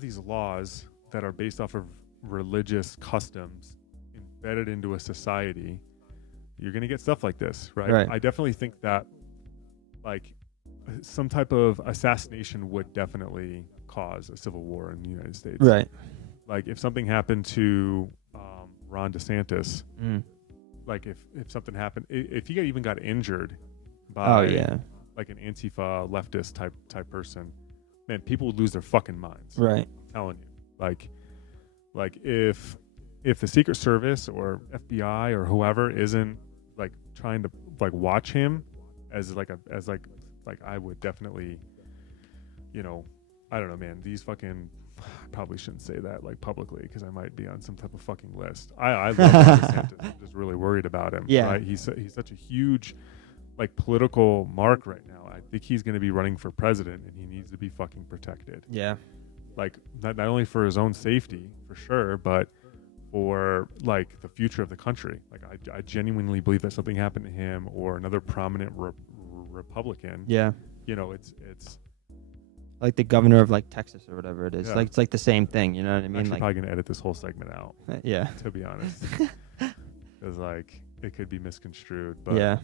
these laws that are based off of religious customs embedded into a society, you're going to get stuff like this, right? Right. I definitely think that like some type of assassination would definitely cause a civil war in the United States. Right. Like if something happened to Ron DeSantis, Mm. like if something happened, if he even got injured by Oh yeah. like an Antifa leftist type person, man, people would lose their fucking minds. Right. I'm telling you. Like if the Secret Service or FBI or whoever isn't like trying to like watch him as I would definitely, I don't know, man, these fucking, I probably shouldn't say that like publicly because I might be on some type of fucking list. I love Ron DeSantis. I'm just really worried about him. Yeah. Right? He's such a huge like political mark right now. I think he's going to be running for president, and he needs to be fucking protected. Yeah. Like not only for his own safety for sure, but for like the future of the country. Like I genuinely believe that something happened to him or another prominent Republican. Yeah. It's Like the governor of like Texas or whatever it is. Yeah. Like it's like the same thing. You know what I mean? actually Like probably gonna edit this whole segment out, yeah. to be honest, because like it could be misconstrued. But Yeah.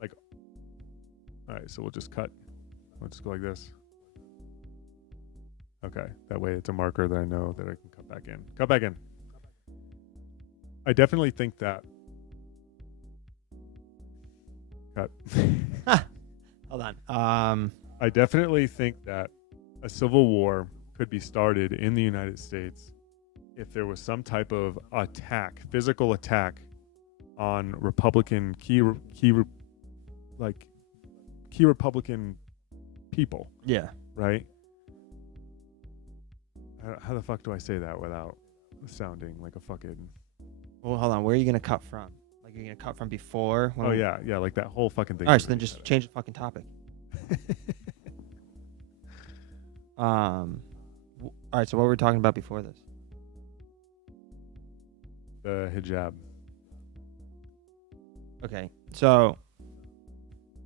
Like, all right, so we'll just cut. We'll just go like this. Okay, that way it's a marker that I know that I can cut back in. Cut back in. I definitely think that. Cut. Hold on. I definitely think that a civil war could be started in the United States if there was some type of attack, physical attack, on Republican key Republican people, Yeah. right? How the fuck do I say that without sounding like a fucking? Well, hold on. Where are you gonna cut from? Like you're gonna cut from before? Oh yeah, like that whole fucking thing. All right. So then just change the fucking topic. All right. So what were we talking about before this? The hijab, Okay. So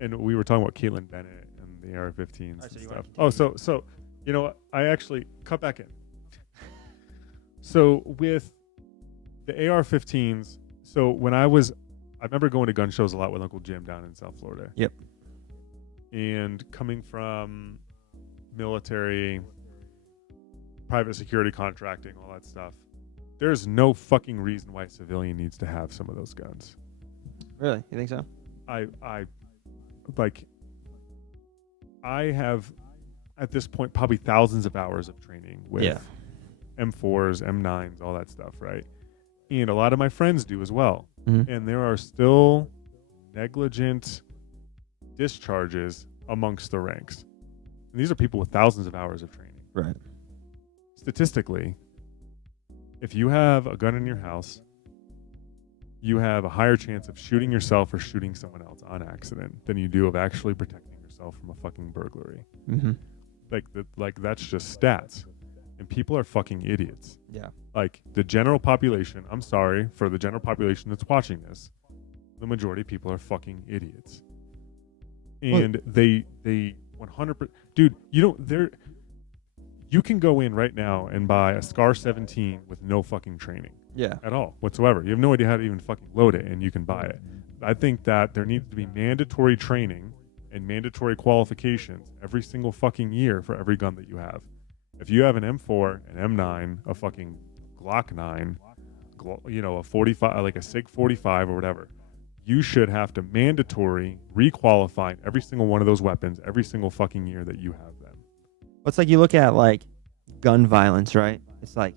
and we were talking about Caitlyn Bennett and the AR-15s Alright, so and you wanna stuff. Oh, so you know what? I actually cut back in. So with the AR-15s, so when I remember going to gun shows a lot with Uncle Jim down in South Florida. Yep. And coming from military, private security contracting, all that stuff, there's no fucking reason why a civilian needs to have some of those guns. really, you think so? I have at this point probably thousands of hours of training with Yeah. M4s, M9s, all that stuff, right? And a lot of my friends do as well. Mm-hmm. And there are still negligent discharges amongst the ranks. And these are people with thousands of hours of training. Right. Statistically, if you have a gun in your house, you have a higher chance of shooting yourself or shooting someone else on accident than you do of actually protecting yourself from a fucking burglary. Mm-hmm. like that's just stats, and people are fucking idiots. Yeah. Like the general population. I'm sorry for the general population that's watching this. The majority of people are fucking idiots, and they 100%. Dude, you can go in right now and buy a Scar 17 with no fucking training Yeah. at all whatsoever. You have no idea how to even fucking load it, and you can buy it. I think that there needs to be mandatory training and mandatory qualifications every single fucking year for every gun that you have. If you have an M4, an M9, a fucking Glock 9, a 45, like a SIG 45 or whatever, you should have to mandatory requalify every single one of those weapons every single fucking year that you have them. It's like you look at like gun violence, right? It's like,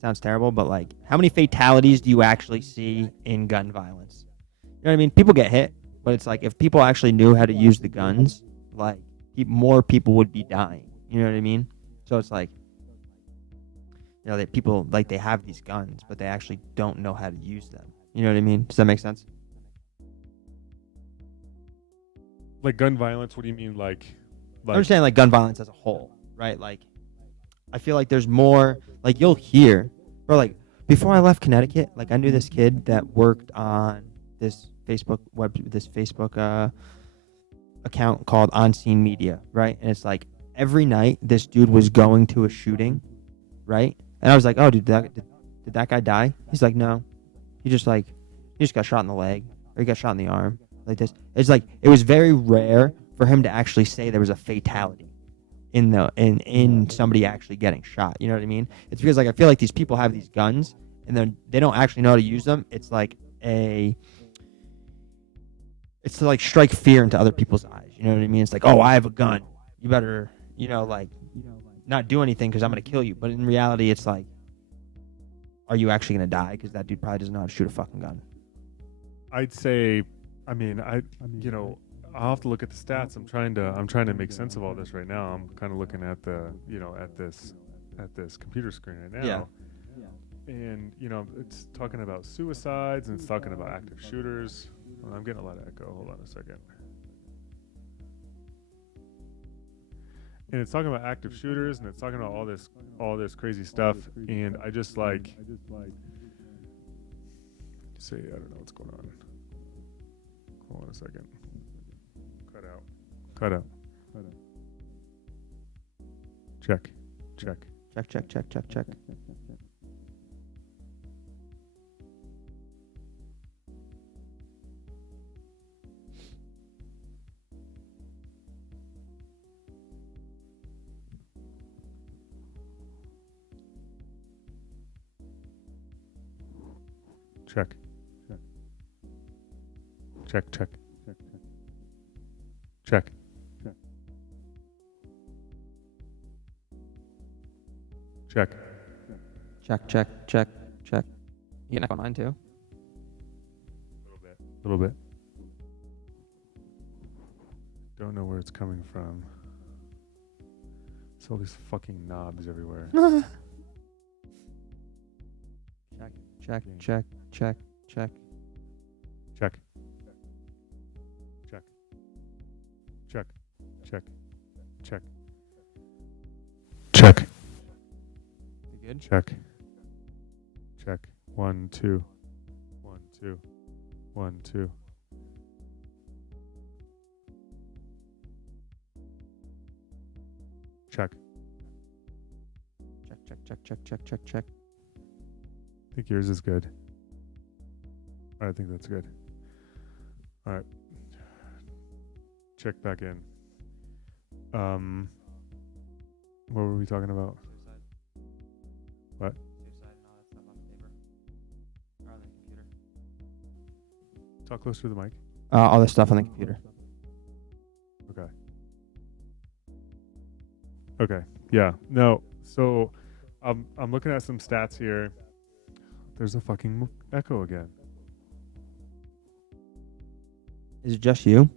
sounds terrible, but like how many fatalities do you actually see in gun violence? You know what I mean? People get hit, but it's like if people actually knew how to use the guns, like more people would be dying. You know what I mean? So it's like, that people like they have these guns, but they actually don't know how to use them. You know what I mean? Does that make sense? Like gun violence, what do you mean? Like I understand like gun violence as a whole, right? Like, I feel like there's more. Like you'll hear, bro. Like before I left Connecticut, like I knew this kid that worked on this Facebook account called On Scene Media, right? And it's like every night this dude was going to a shooting, right? And I was like, oh, dude, did that guy die? He's like, no, he just got shot in the leg or he got shot in the arm, like this. It's like it was very rare for him to actually say there was a fatality in somebody actually getting shot. You know what I mean? It's because like I feel like these people have these guns and then they don't actually know how to use them. It's like it's to like strike fear into other people's eyes. You know what I mean? It's like, oh, I have a gun. You better, not do anything because I'm gonna kill you. But in reality, it's like, are you actually gonna die? Because that dude probably doesn't know how to shoot a fucking gun. I'd say, I'll have to look at the stats. I'm trying to make sense of all this right now. I'm kind of looking at at this computer screen right now. Yeah. And it's talking about suicides and it's talking about active shooters. Well, I'm getting a lot of echo. Hold on a second. And it's talking about active shooters and it's talking about all this crazy stuff. And I just like say I don't know what's going on. Hold on a second. Cut out. Check. Check. Check. You can knock on mine too. A little bit. Don't know where it's coming from. It's all these fucking knobs everywhere. Check. You good? Check. 1 2 1 2 1 2. Check. Check. I think yours is good. I think that's good. All right. Check back in. What were we talking about? What? Suicide and all that stuff on the paper. Or on the computer. Talk closer to the mic. All this stuff on the computer. Okay. Yeah. No. So, I'm looking at some stats here. There's a fucking echo again. Is it just you?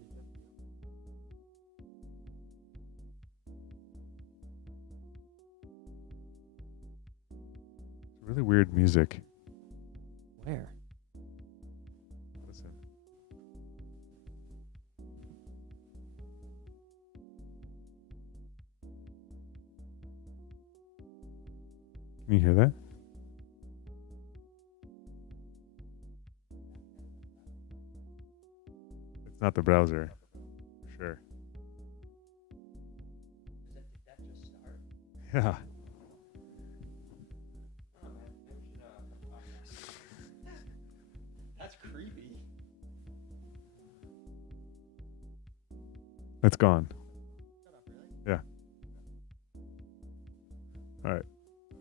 Really weird music. Where? Listen. Can you hear that? It's not the browser. For sure. Yeah. That's creepy. It's gone. Yeah. All right.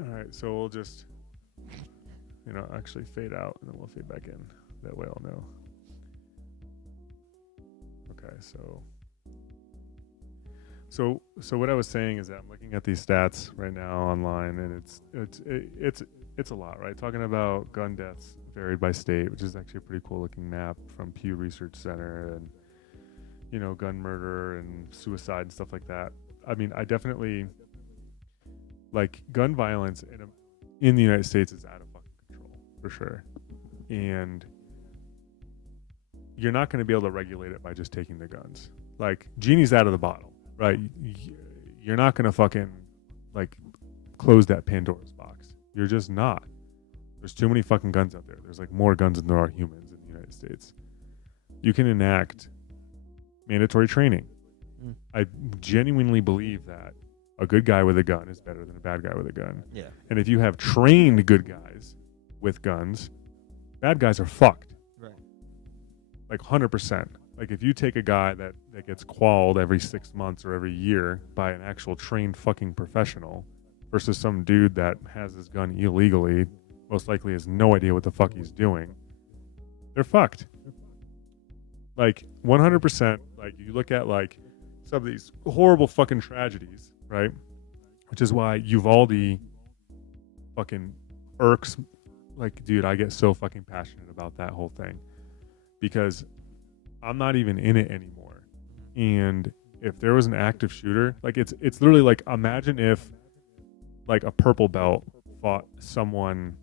All right. So we'll just, actually fade out and then we'll fade back in. That way I'll know. Okay. So what I was saying is that I'm looking at these stats right now online, and it's a lot, right? Talking about gun deaths varied by state, which is actually a pretty cool looking map from Pew Research Center, and gun murder and suicide and stuff like that. I mean, I definitely like gun violence in the United States is out of fucking control for sure, and you're not going to be able to regulate it by just taking the guns. Like, genie's out of the bottle, right? You're not going to fucking like close that Pandora's box. You're just not. There's too many fucking guns out there. There's like more guns than there are humans in the United States. You can enact mandatory training. I genuinely believe that a good guy with a gun is better than a bad guy with a gun. Yeah. And if you have trained good guys with guns, bad guys are fucked. Right. Like 100%. Like if you take a guy that gets qualled every 6 months or every year by an actual trained fucking professional versus some dude that has his gun illegally, most likely has no idea what the fuck he's doing, they're fucked. Like 100%. Like you look at like some of these horrible fucking tragedies, right? Which is why Uvalde fucking irks. Like, dude, I get so fucking passionate about that whole thing because I'm not even in it anymore. And if there was an active shooter, like it's literally like, imagine if like a purple belt fought someone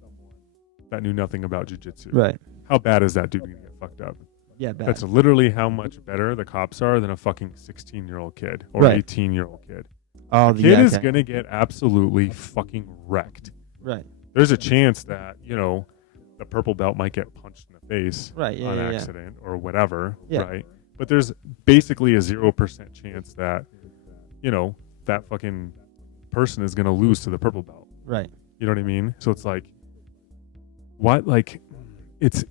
that knew nothing about jiu-jitsu. Right. How bad is that dude gonna get fucked up? Yeah, bad. That's literally how much better the cops are than a fucking 16-year-old kid or Right. 18-year-old kid. Oh, The kid is gonna get absolutely fucking wrecked. Right. There's a chance that, the purple belt might get punched in the face Right. Yeah. on Yeah. accident or whatever, Yeah. right? But there's basically a 0% chance that, that fucking person is gonna lose to the purple belt. Right. You know what I mean? So it's like, what? Like, it's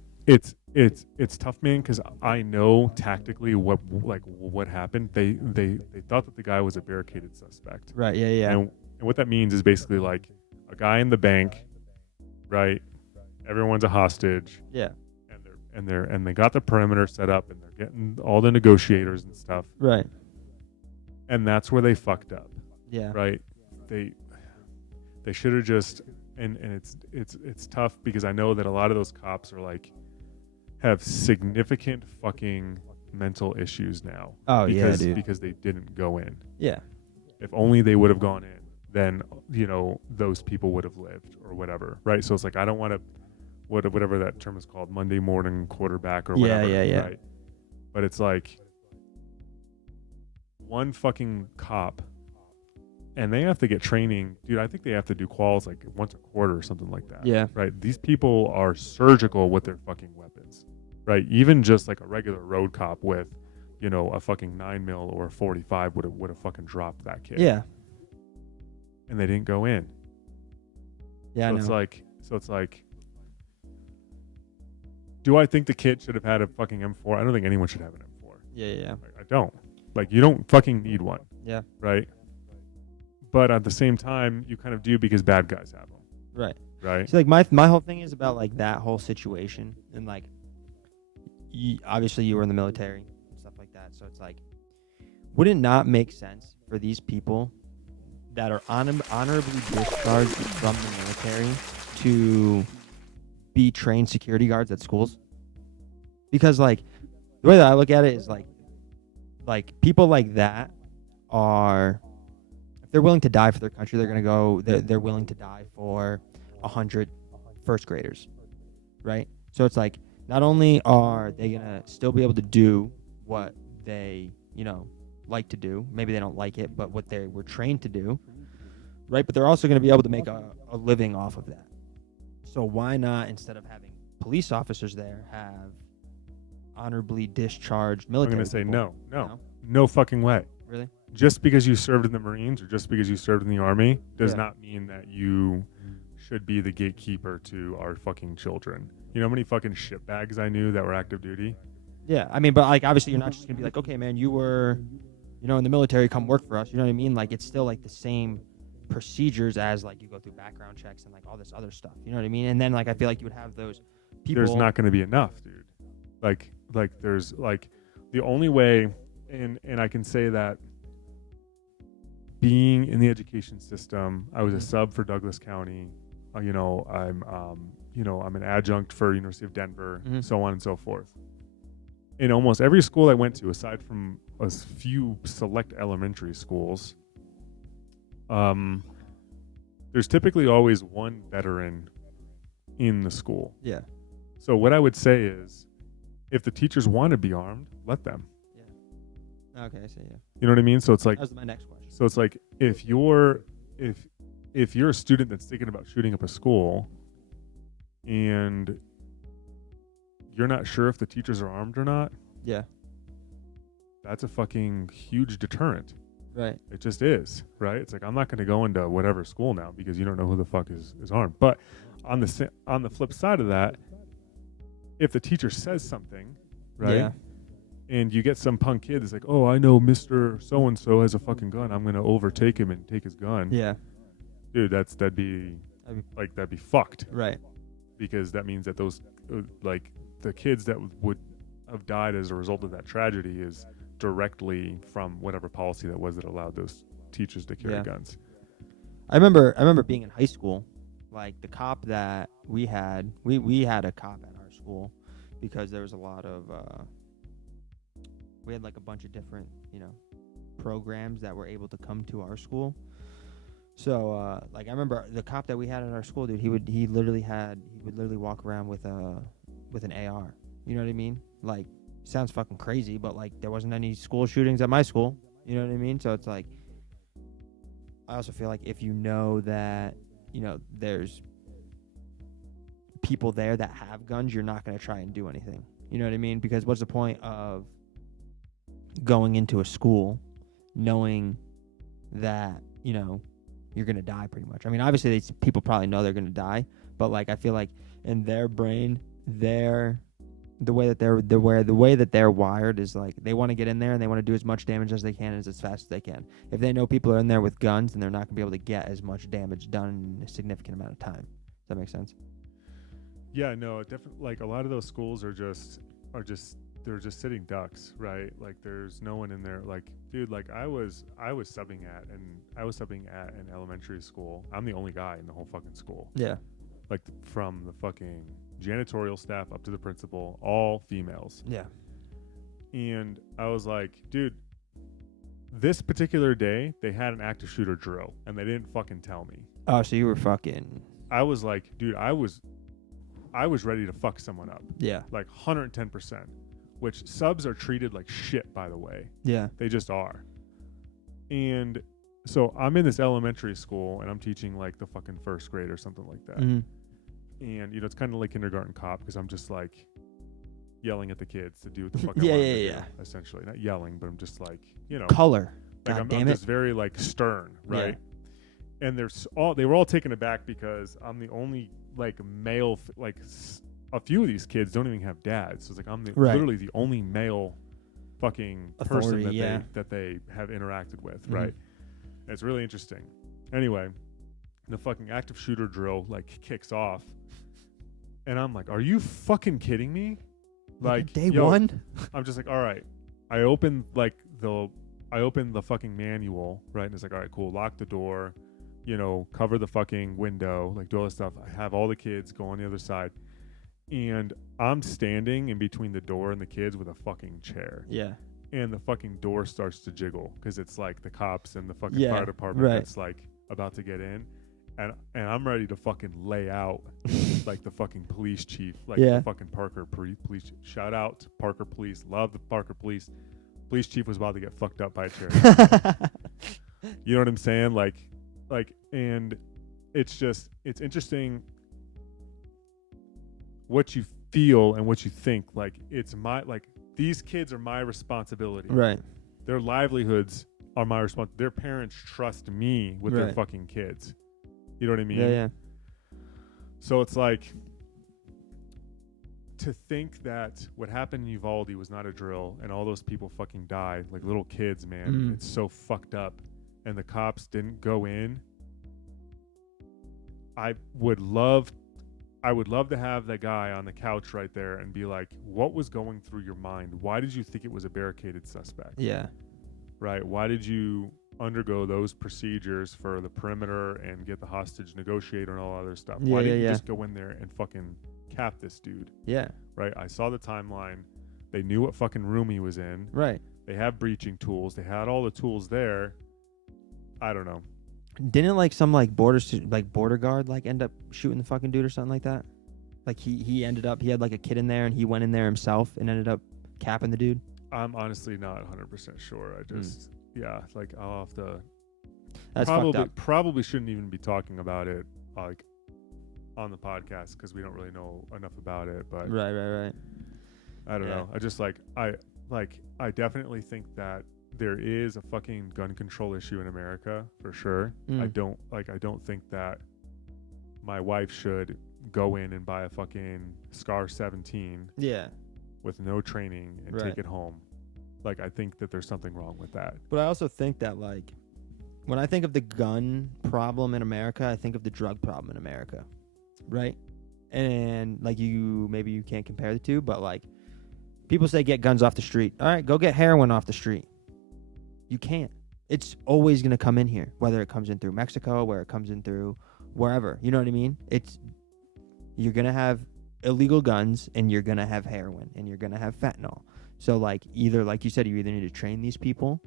tough, man, because I know tactically what happened. They thought that the guy was a barricaded suspect. Right. Yeah. Yeah. And what that means is basically like a guy in the bank, right? Everyone's a hostage. Yeah. And they got the perimeter set up, and they're getting all the negotiators and stuff. Right. And that's where they fucked up. Yeah. Right. They should have just and it's tough because I know that a lot of those cops are like have significant fucking mental issues now. Oh, yeah, because, dude. Because they didn't go in. Yeah. If only they would have gone in, then those people would have lived or whatever, right? So it's like I don't want to whatever that term is called, Monday morning quarterback or whatever. Yeah. Right? But it's like one fucking cop, and they have to get training, dude. I think they have to do quals like once a quarter or something like that. Yeah. Right. These people are surgical with their fucking weapons. Right. Even just like a regular road cop with, a fucking 9mm or a 45 would have fucking dropped that kid. Yeah. And they didn't go in. Yeah. So it's like, do I think the kid should have had a fucking M4? I don't think anyone should have an M4. Yeah. Like, I don't. Like, you don't fucking need one. Yeah. Right. But at the same time, you kind of do because bad guys have them. Right. Right. So like my whole thing is about like that whole situation, and like obviously you were in the military and stuff like that, so it's like, would it not make sense for these people that are honorably discharged from the military to be trained security guards at schools? Because like the way that I look at it is like people like that are, if they're willing to die for their country, they're willing to die for 100 first graders, right? So it's like, not only are they gonna still be able to do what they like to do, maybe they don't like it, but what they were trained to do, right? But they're also going to be able to make a living off of that. So why not, instead of having police officers there, have honorably discharged I'm military going to say people? no fucking way. Really? Just because you served in the Marines or just because you served in the Army does Yeah. not mean that you should be the gatekeeper to our fucking children. You know how many fucking shitbags I knew that were active duty? Yeah, I mean, but like obviously you're not just gonna be like, okay, man, you were, in the military, come work for us. You know what I mean? Like it's still like the same procedures as like you go through background checks and like all this other stuff. You know what I mean? And then like I feel like you would have those people. There's not going to be enough, dude. Like there's like the only way, and I can say that being in the education system, I was a sub for Douglas County. I'm an adjunct for University of Denver, so on and so forth. In almost every school I went to, aside from a few select elementary schools, there's typically always one veteran in the school. Yeah. So what I would say is, if the teachers want to be armed, let them. Yeah. Okay, I see. Yeah. You know what I mean? So it's like, That was my next question. so it's like if you're a student that's thinking about shooting up a school, and you're not sure if the teachers are armed or not, Yeah. that's a fucking huge deterrent. Right. It just is, right? It's like, I'm not going to go into whatever school now because you don't know who the fuck is armed. But on the flip side of that, if the teacher says something, right? Yeah. And you get some punk kid that's like, oh, I know Mr. So-and-so has a fucking gun. I'm going to overtake him and take his gun. Yeah. Dude, that'd be fucked. Right. Because that means that those, the kids that would have died as a result of that tragedy is directly from whatever policy that was that allowed those teachers to carry guns. I remember being in high school, like the cop that we had a cop at our school because there was a lot of we had like a bunch of different, programs that were able to come to our school. So like I remember the cop that we had at our school, dude, he would literally walk around with an AR. You know what I mean? Like, sounds fucking crazy, but like there wasn't any school shootings at my school. You know what I mean? So it's like, I also feel like if you know that, there's people there that have guns, you're not going to try and do anything. You know what I mean? Because what's the point of going into a school knowing that, you're going to die pretty much? I mean, obviously these people probably know they're going to die, but like I feel like in their brain, the way that they're wired is like they want to get in there and they want to do as much damage as they can and as fast as they can. If they know people are in there with guns, then they're not going to be able to get as much damage done in a significant amount of time. Does that make sense? Yeah, no, definitely. Like a lot of those schools they're just sitting ducks, right? Like there's no one in there. Like, dude, like I was subbing at an elementary school. I'm the only guy in the whole fucking school. Yeah. Like from the fucking janitorial staff up to the principal, all females. Yeah. And I was like, dude, this particular day they had an active shooter drill and they didn't fucking tell me. Oh, so you were fucking. I was like, dude, I was ready to fuck someone up. Yeah. Like 110%. Which subs are treated like shit, by the way. Yeah. They just are. And so I'm in this elementary school and I'm teaching like the fucking first grade or something like that. Mm-hmm. And it's kind of like kindergarten cop because I'm just like yelling at the kids to do what the fuck Yeah, I want yeah, them to yeah. do, essentially. Not yelling, but I'm just like, Color. like God I'm damn it. just very like stern, right? And they were all taken aback because I'm the only like male, a few of these kids don't even have dads. So it's like I'm literally the only male fucking person that they have interacted with, right? And it's really interesting. Anyway, the fucking active shooter drill like kicks off. And I'm like, are you fucking kidding me? Like day one? I'm just like, all right. I opened the fucking manual, right? And it's like, all right, cool. Lock the door, cover the fucking window, like do all this stuff. I have all the kids go on the other side. And I'm standing in between the door and the kids with a fucking chair. Yeah. And the fucking door starts to jiggle because it's like the cops and the fucking fire department that's like about to get in. And I'm ready to fucking lay out like the fucking police chief, like the fucking Parker police. Shout out to Parker Police. Love the Parker Police. Police chief was about to get fucked up by a chair. You know what I'm saying? Like, like, and it's interesting what you feel and what you think. Like, these kids are my responsibility. Right. Their livelihoods are my responsibility. Their parents trust me with their Right. fucking kids. You know what I mean? Yeah. So it's like, to think that what happened in Uvalde was not a drill and all those people fucking died, like little kids, man. Mm. It's so fucked up. And the cops didn't go in. I would love to have that guy on the couch right there and be like, what was going through your mind? Why did you think it was a barricaded suspect? Yeah. Right? Why did you undergo those procedures for the perimeter and get the hostage negotiator and all other stuff? Yeah, Why didn't you yeah. just go in there and fucking cap this dude? Yeah. Right? I saw the timeline. They knew what fucking room he was in. Right. They have breaching tools. They had all the tools there. I don't know. Didn't like some like border guard like end up shooting the fucking dude or something like that? Like he ended up, he had like a kid in there and he went in there himself and ended up capping the dude. I'm honestly not 100% sure. I just, yeah, like I'll have to. That's fucked up. Probably shouldn't even be talking about it like on the podcast because we don't really know enough about it. But Right. I don't Yeah. know. I just I definitely think that there is a fucking gun control issue in America for sure. Mm. I don't think that my wife should go in and buy a fucking Scar 17 Yeah. with no training and Right. take it home. Like, I think that there's something wrong with that. But I also think that like when I think of the gun problem in America, I think of the drug problem in America. Right? And like maybe you can't compare the two, but like people say get guns off the street. All right, go get heroin off the street. You can't. It's always going to come in here, whether it comes in through Mexico, where it comes in through wherever. You know what I mean? You're going to have illegal guns and you're going to have heroin and you're going to have fentanyl. So like like you said, you either need to train these people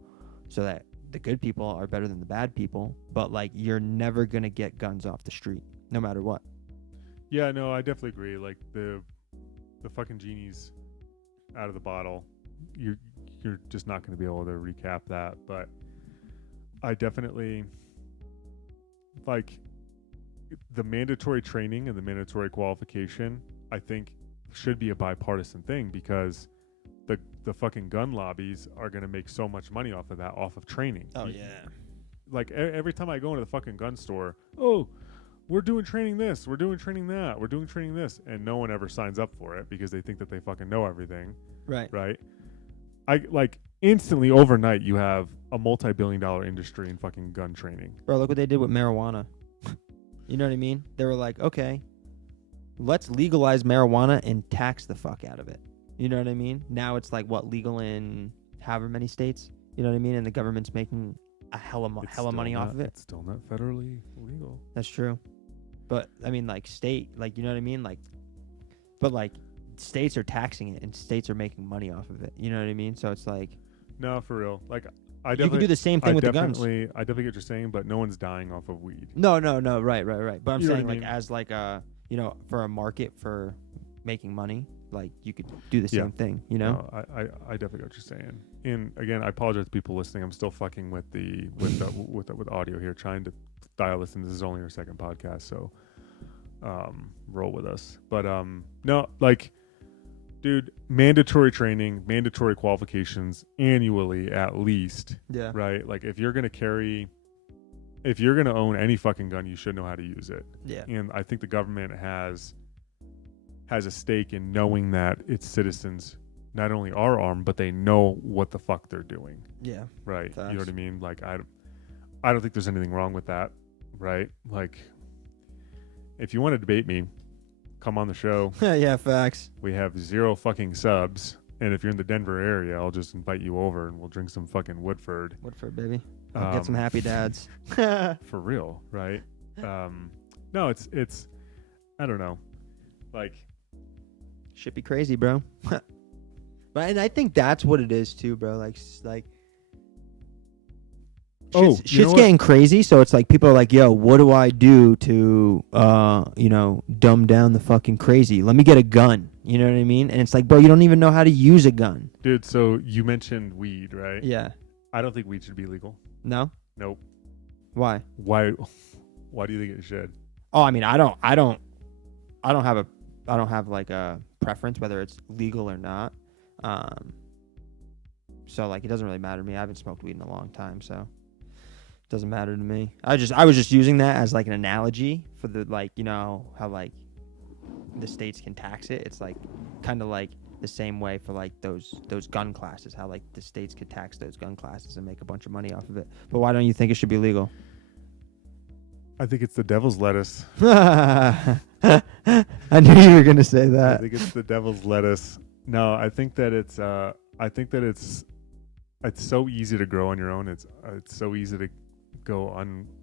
so that the good people are better than the bad people, but like you're never going to get guns off the street no matter what. Yeah, no, I definitely agree. Like the fucking genie's out of the bottle. You're just not going to be able to recap that. But I definitely like the mandatory training and the mandatory qualification. I think should be a bipartisan thing because the fucking gun lobbies are going to make so much money off of that, off of training. Oh yeah. Like every time I go into the fucking gun store, oh, we're doing training this, we're doing training that, we're doing training this, and no one ever signs up for it because they think that they fucking know everything. Right. Right? I like instantly overnight you have a multi-billion-dollar industry in fucking gun training. Bro, look what they did with marijuana. You know what I mean? They were like, okay, let's legalize marijuana and tax the fuck out of it. You know what I mean? Now it's like legal in however many states. You know what I mean? And the government's making a hella money off of it. It's still not federally legal. That's true. But I mean, like state, like you know what I mean? But states are taxing it and states are making money off of it. You know what I mean? So it's like, no, for real. Like I you definitely can do the same thing with the guns. I definitely get what you're saying, but no one's dying off of weed. No, right. But I'm You know saying what I like mean? as like a for a market for making money, like you could do the Yeah. same thing. You know? No, I definitely get what you're saying. And again, I apologize to people listening. I'm still fucking with with audio here, trying to dial this in. This is only our second podcast, so roll with us. But no, like, dude, mandatory training, mandatory qualifications annually at least, Yeah. right? Like if you're gonna own any fucking gun, you should know how to use it. Yeah. And I think the government has a stake in knowing that its citizens not only are armed, but they know what the fuck they're doing. Yeah. Right. You Facts. know what I mean? Like I don't think there's anything wrong with that. Right. Like if you want to debate me, come on the show. Yeah. Facts. We have 0 fucking subs. And if you're in the Denver area, I'll just invite you over and we'll drink some fucking Woodford. Woodford, baby. I'll get some happy dads. For real. Right. No, it's, I don't know. Like, Should be crazy, bro. But and I think that's what it is too, bro. Like Oh, shit's you know what? getting crazy, so it's like people are like, "Yo, what do I do to dumb down the fucking crazy? Let me get a gun." You know what I mean? And it's like, bro, you don't even know how to use a gun. dude, so you mentioned weed, right? Yeah. I don't think weed should be legal. No? Nope. Why? Why do you think it should? Oh, I mean, I don't have like a preference whether it's legal or not. So like it doesn't really matter to me. I haven't smoked weed in a long time, so it doesn't matter to me. I was just using that as like an analogy for the, like, you know how like the states can tax it. It's like kind of like the same way for like those gun classes, how like the states could tax those gun classes and make a bunch of money off of it. But why don't you think it should be legal? I think it's the devil's lettuce. I knew you were gonna say I that. think it's the devil's lettuce. No, I think that it's it's so easy to grow on your own. It's so easy to go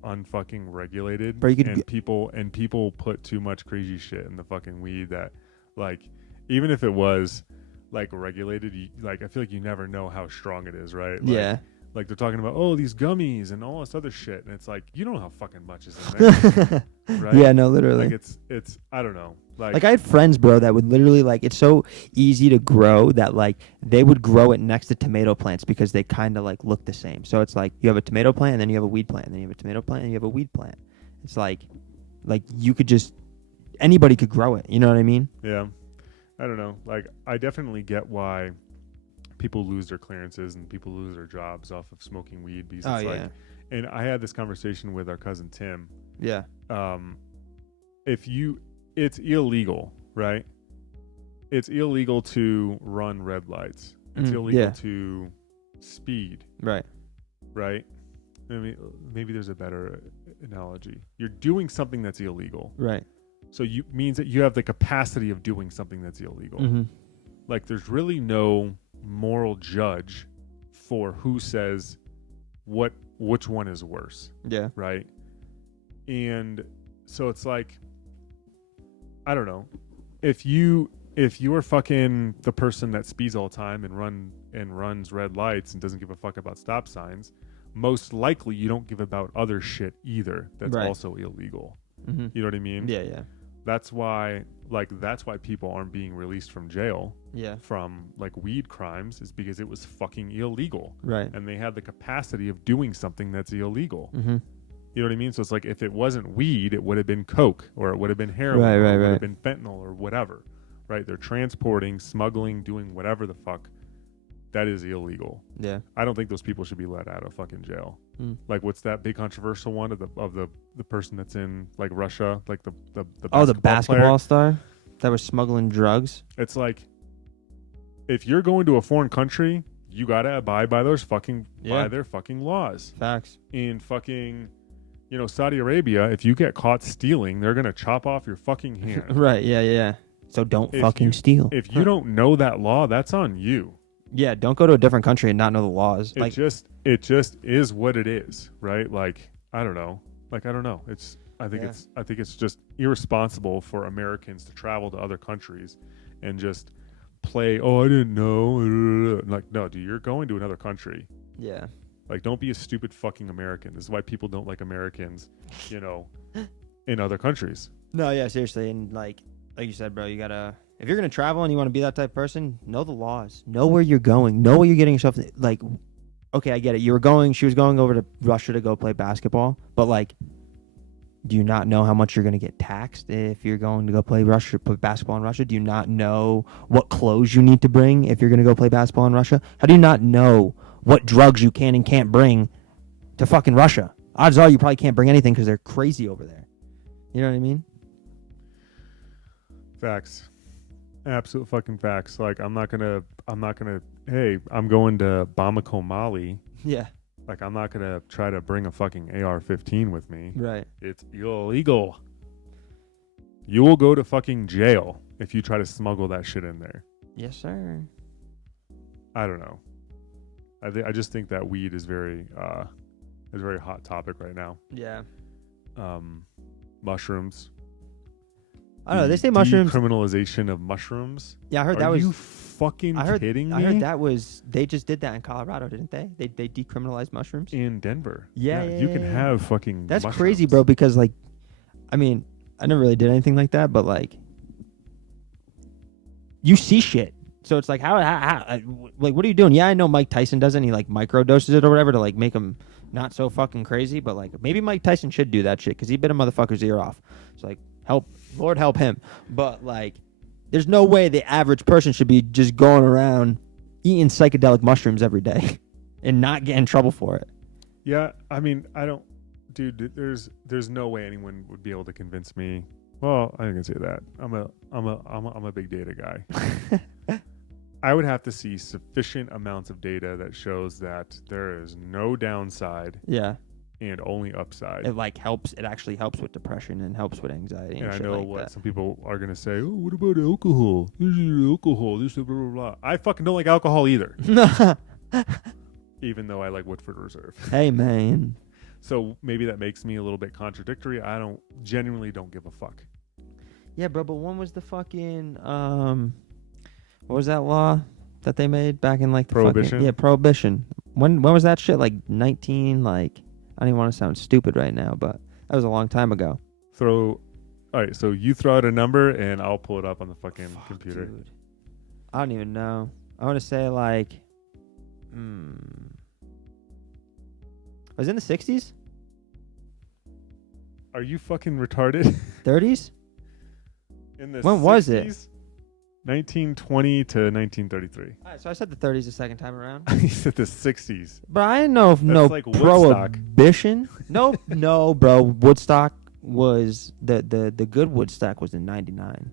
unfucking regulated. Bro, you could and people put too much crazy shit in the fucking weed that, like, even if it was like regulated, like, I feel like you never know how strong it is, right? Like, Yeah. Like they're talking about, oh, these gummies and all this other shit, and it's like, you don't know how fucking much is in there, right? Yeah, no, literally. Like it's I don't know. Like I had friends, bro, that would literally, like, it's so easy to grow that like they would grow it next to tomato plants because they kind of like look the same. So it's like you have a tomato plant and then you have a weed plant, and then you have a tomato plant and you have a weed plant. It's like you could just, anybody could grow it. You know what I mean? Yeah, I don't know. Like, I definitely get why people lose their clearances and people lose their jobs off of smoking weed, because it's like, and I had this conversation with our cousin Tim. Yeah. It's illegal, right? It's illegal to run red lights. It's illegal to speed. Right. Right? I mean, maybe there's a better analogy. You're doing something that's illegal. Right. So means that you have the capacity of doing something that's illegal. Mm-hmm. Like, there's really no moral judge for who says which one is worse. Yeah. Right? And so it's like, I don't know. If you are fucking the person that speeds all the time and runs red lights and doesn't give a fuck about stop signs, most likely you don't give about other shit either that's also illegal. Mm-hmm. You know what I mean? Yeah, yeah. That's why people aren't being released from jail from like weed crimes, is because it was fucking illegal. Right. And they had the capacity of doing something that's illegal. Mm-hmm. You know what I mean? So it's like, if it wasn't weed, it would have been coke, or it would have been heroin, right, or it right. would have been fentanyl, or whatever. Right? They're transporting, smuggling, doing whatever the fuck. That is illegal. Yeah. I don't think those people should be let out of fucking jail. Like, what's that big controversial one of the person that's in like Russia, like the basketball star that was smuggling drugs? It's like, if you're going to a foreign country, you gotta abide by those by their fucking laws. Facts. In fucking, Saudi Arabia, if you get caught stealing, they're gonna chop off your fucking hand. Right. Yeah. Yeah. So don't fucking steal. If you don't know that law, that's on you. Yeah, don't go to a different country and not know the laws. It just is what it is, right? Like, I don't know. Like, I don't know. I think it's just irresponsible for Americans to travel to other countries and just play, oh, I didn't know. Like, no, dude, you're going to another country. Yeah. Like, don't be a stupid fucking American. This is why people don't like Americans, in other countries. No, yeah, seriously. And like you said, bro, you gotta, if you're going to travel and you want to be that type of person, know the laws. Know where you're going. Know what you're getting yourself. Like, okay, I get it. She was going over to Russia to go play basketball. But, like, do you not know how much you're going to get taxed if you're going to go play basketball in Russia? Do you not know what clothes you need to bring if you're going to go play basketball in Russia? How do you not know what drugs you can and can't bring to fucking Russia? Odds are you probably can't bring anything because they're crazy over there. You know what I mean? Facts. Absolute fucking facts. Like, I'm not gonna, hey, I'm going to Bamako, Mali. Yeah. Like, I'm not gonna try to bring a fucking AR-15 with me. Right. It's illegal. You will go to fucking jail if you try to smuggle that shit in there. Yes, sir. I don't know. I just think that weed is very hot topic right now. Yeah. Mushrooms. I don't know. They say mushrooms. Decriminalization of mushrooms. Yeah, I heard Are you fucking kidding me? I heard that was, they just did that in Colorado, didn't they? They decriminalized mushrooms In Denver. Yeah, you can have fucking That's mushrooms. crazy, bro, because, like, I mean, I never really did anything like that, but, like, you see shit. So it's like, how like, what are you doing? Yeah, I know Mike Tyson does it, and he, like, microdoses it or whatever to, like, make him not so fucking crazy, but like maybe Mike Tyson should do that shit because he bit a motherfucker's ear off. It's like, Lord help him. But like, there's no way the average person should be just going around eating psychedelic mushrooms every day and not get in trouble for it. Yeah, I mean, I don't, dude. There's no way anyone would be able to convince me. Well, I can say that I'm a big data guy. I would have to see sufficient amounts of data that shows that there is no downside Yeah. and only upside. It like helps. It actually helps with depression and helps with anxiety. And I shit know like what that. some people are gonna say. Oh, what about alcohol? This is alcohol. This is blah blah blah. I fucking don't like alcohol either. Even though I like Woodford Reserve. Hey man. So maybe that makes me a little bit contradictory. I genuinely don't give a fuck. Yeah, bro. But when was the fucking what was that law that they made back in like the Prohibition? Yeah, prohibition. When was that shit? Like 19? Like I don't even want to sound stupid right now, but that was a long time ago. All right, so you throw out a number and I'll pull it up on the fucking computer. Dude. I don't even know. I want to say like, was it in the 60s? Are you fucking retarded? 30s? In the When was it? 60s? 1920 to 1933. All right, so I said the 30s the second time around. He said the 60s. But I didn't know if no like Woodstock. prohibition. No, bro. Woodstock was the good Woodstock was in '99.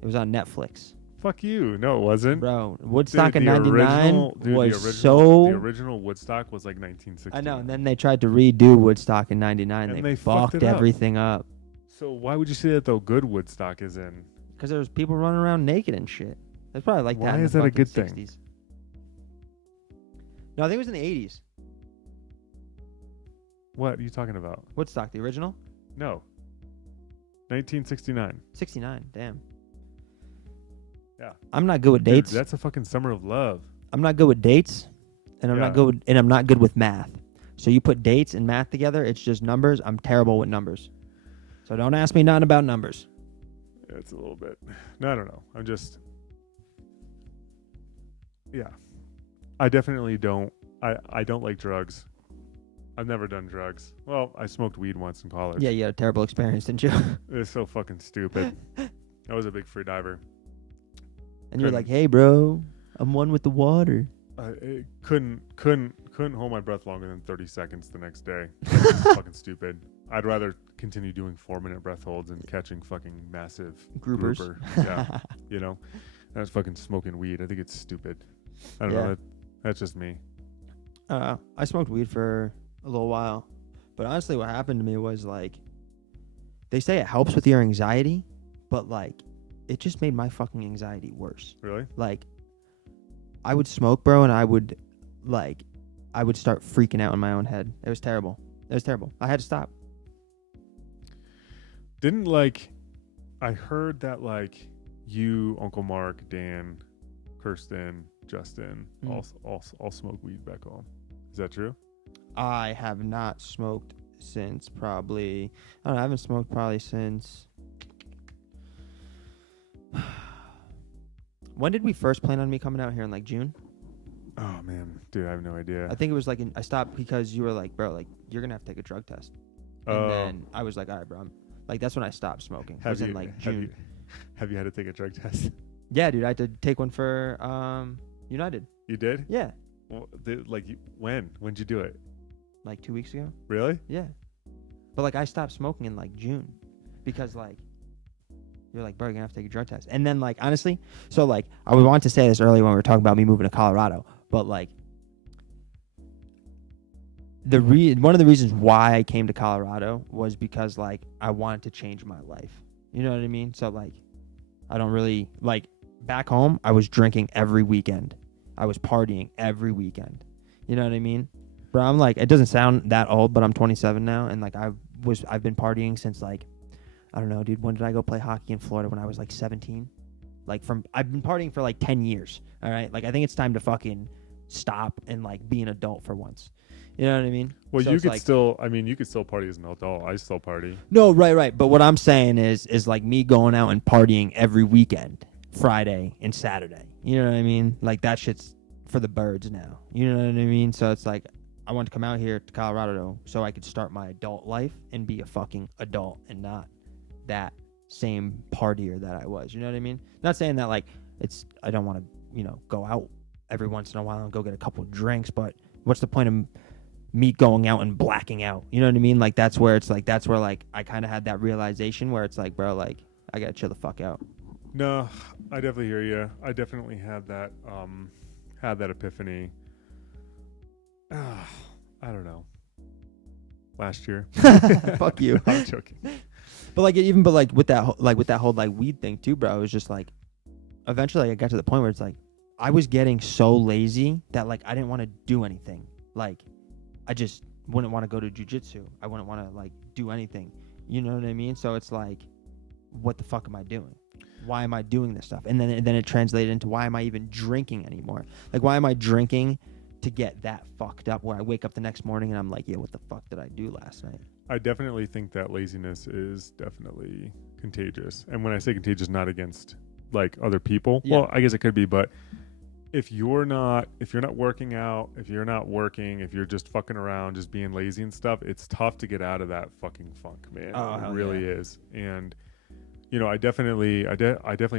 It was on Netflix, Fuck you. No, it wasn't. bro. Woodstock Dude, in '99 was the so. original Woodstock was like 1960. I know, and then they tried to redo Woodstock in '99. And They they fucked fucked it up. everything up So why would you say that though? Good Woodstock is in. because there was people running around naked and shit. That's probably like that. Why in the is that a fucking good thing? 60s. No, I think it was in the '80s. What are you talking about? Woodstock, the original, No. 1969. '69. Damn. Yeah. I'm not good with Dude, dates. that's a fucking summer of love. I'm not good with dates, and I'm Yeah. not good. And I'm not good with math. So you put dates and math together, it's just numbers. I'm terrible with numbers. So don't ask me nothing about numbers. It's a little bit. No, I don't know. I'm just. Yeah. I definitely don't. I don't like drugs. I've never done drugs. Well, I smoked weed once in college. Yeah, you had a terrible experience, didn't you? It's so fucking stupid. I was a big free diver. And you're like, hey, bro, I'm one with the water. I couldn't hold my breath longer than 30 seconds the next day. It's fucking stupid. I'd rather continue doing 4-minute breath holds and catching fucking massive Groupers. grouper. Yeah, you know, that's fucking smoking weed. I think it's stupid. I don't Yeah. know. That's just me. I smoked weed for a little while. But honestly, what happened to me was like, they say it helps with your anxiety, but like, it just made my fucking anxiety worse. Really? Like, I would smoke, bro, and I would start freaking out in my own head. It was terrible. I had to stop. Didn't I heard that you, Uncle Mark, Dan, Kirsten, Justin, all smoke weed back home. Is that true? I have not smoked since probably, I don't know, I haven't smoked probably since, when did we first plan on me coming out here in like June? Oh man, dude, I have no idea. I think it was like, I stopped because you were like, bro, like you're going to have to take a drug test. And then I was like, all right, bro. Like that's when I stopped smoking. It was in like June. Have you had to take a drug test? Yeah, dude, I had to take one for United. You did? Yeah, Well, when? When'd you do it? like 2 weeks ago. Really? Yeah. But like I stopped smoking in like June because like you're like, bro, you're gonna have to take a drug test. And then like honestly, so like I would want to say this earlier when we were talking about me moving to Colorado, but like one of the reasons why I came to Colorado was because like I wanted to change my life. You know what I mean? So like I don't really like back home I was drinking every weekend. I was partying every weekend. You know what I mean? Bro, I'm like, it doesn't sound that old, but I'm 27 now, and like I've been partying since like, I don't know, dude. When did I go play hockey in Florida? When I was like 17. I've been partying for like 10 years. All right, like I think it's time to fucking stop and like be an adult for once. You know what I mean? Well, So you it's could like, still. I mean, you could still party as an adult. I still party. No, right. But what I'm saying is like me going out and partying every weekend, Friday and Saturday. You know what I mean? Like that shit's for the birds now. You know what I mean? So it's like I wanted to come out here to Colorado so I could start my adult life and be a fucking adult and not that same partier that I was. You know what I mean? Not saying that like I don't want to, go out every once in a while and go get a couple of drinks, but what's the point of me going out and blacking out? You know what I mean? Like that's where I kind of had that realization where it's like, bro, like I got to chill the fuck out. No, I definitely hear you. I definitely had that epiphany. I don't know. Last year. Fuck you. I'm joking. But with that whole like weed thing too, bro. It was just like, eventually I got to the point where it's like, I was getting so lazy that like I didn't want to do anything. Like, I just wouldn't want to go to jujitsu. I wouldn't want to like do anything. You know what I mean? So it's like, what the fuck am I doing? Why am I doing this stuff? And then it translated into, why am I even drinking anymore? Like, why am I drinking to get that fucked up where I wake up the next morning and I'm like, yeah, what the fuck did I do last night? I definitely think that laziness is definitely contagious. And when I say contagious, not against like other people. Yeah. Well, I guess it could be, but if you're not working out, if you're not working, if you're just fucking around, just being lazy and stuff, it's tough to get out of that fucking funk, man. Oh, it hell really yeah. is. And I definitely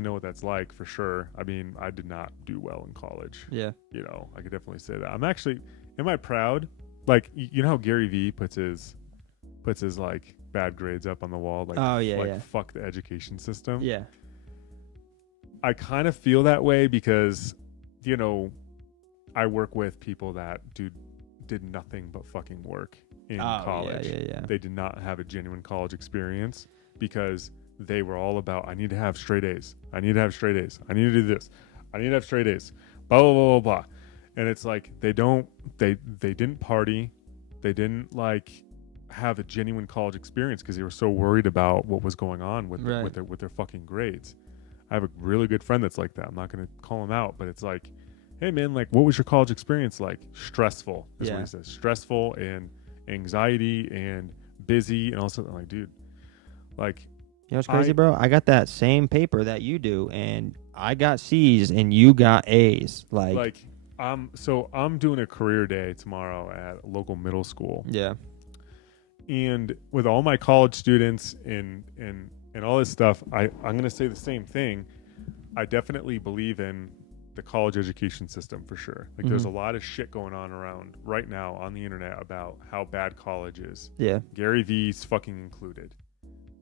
know what that's like for sure. I mean, I did not do well in college. Yeah. I could definitely say that. Am I proud? Like, you know how Gary Vee puts his like bad grades up on the wall, like, Oh, yeah, yeah. fuck the education system. Yeah. I kind of feel that way because, I work with people that did nothing but fucking work in college. Yeah. They did not have a genuine college experience because they were all about, I need to have straight A's. I need to have straight A's. I need to do this. I need to have straight A's. Blah, blah, blah, blah, blah. And it's like, they didn't party. They didn't like have a genuine college experience because they were so worried about what was going on with their fucking grades. I have a really good friend that's like that. I'm not going to call him out, but it's like, hey man, like, what was your college experience like? Stressful is what he says. Stressful and anxiety and busy and all that. I'm like, dude, like, you know what's crazy, bro? I got that same paper that you do, and I got C's and you got A's. I'm doing a career day tomorrow at a local middle school. Yeah. And with all my college students and all this stuff, I'm going to say the same thing. I definitely believe in the college education system for sure. Like, there's a lot of shit going on around right now on the internet about how bad college is. Yeah. Gary Vee's fucking included.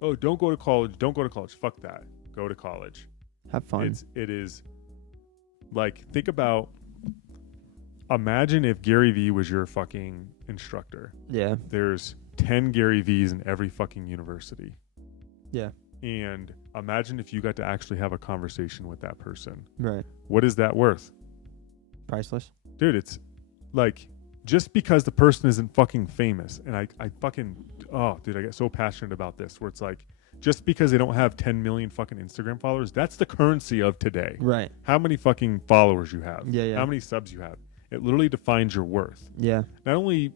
Oh, don't go to college. Don't go to college. Fuck that. Go to college. Have fun. It is like, imagine if Gary Vee was your fucking instructor. Yeah. There's 10 Gary Vees in every fucking university. Yeah. And imagine if you got to actually have a conversation with that person. Right. What is that worth? Priceless. Dude, it's like, just because the person isn't fucking famous, and I fucking, oh, dude, I get so passionate about this, where it's like, just because they don't have 10 million fucking Instagram followers, that's the currency of today. Right. How many fucking followers you have. Yeah. How many subs you have. It literally defines your worth. Yeah. Not only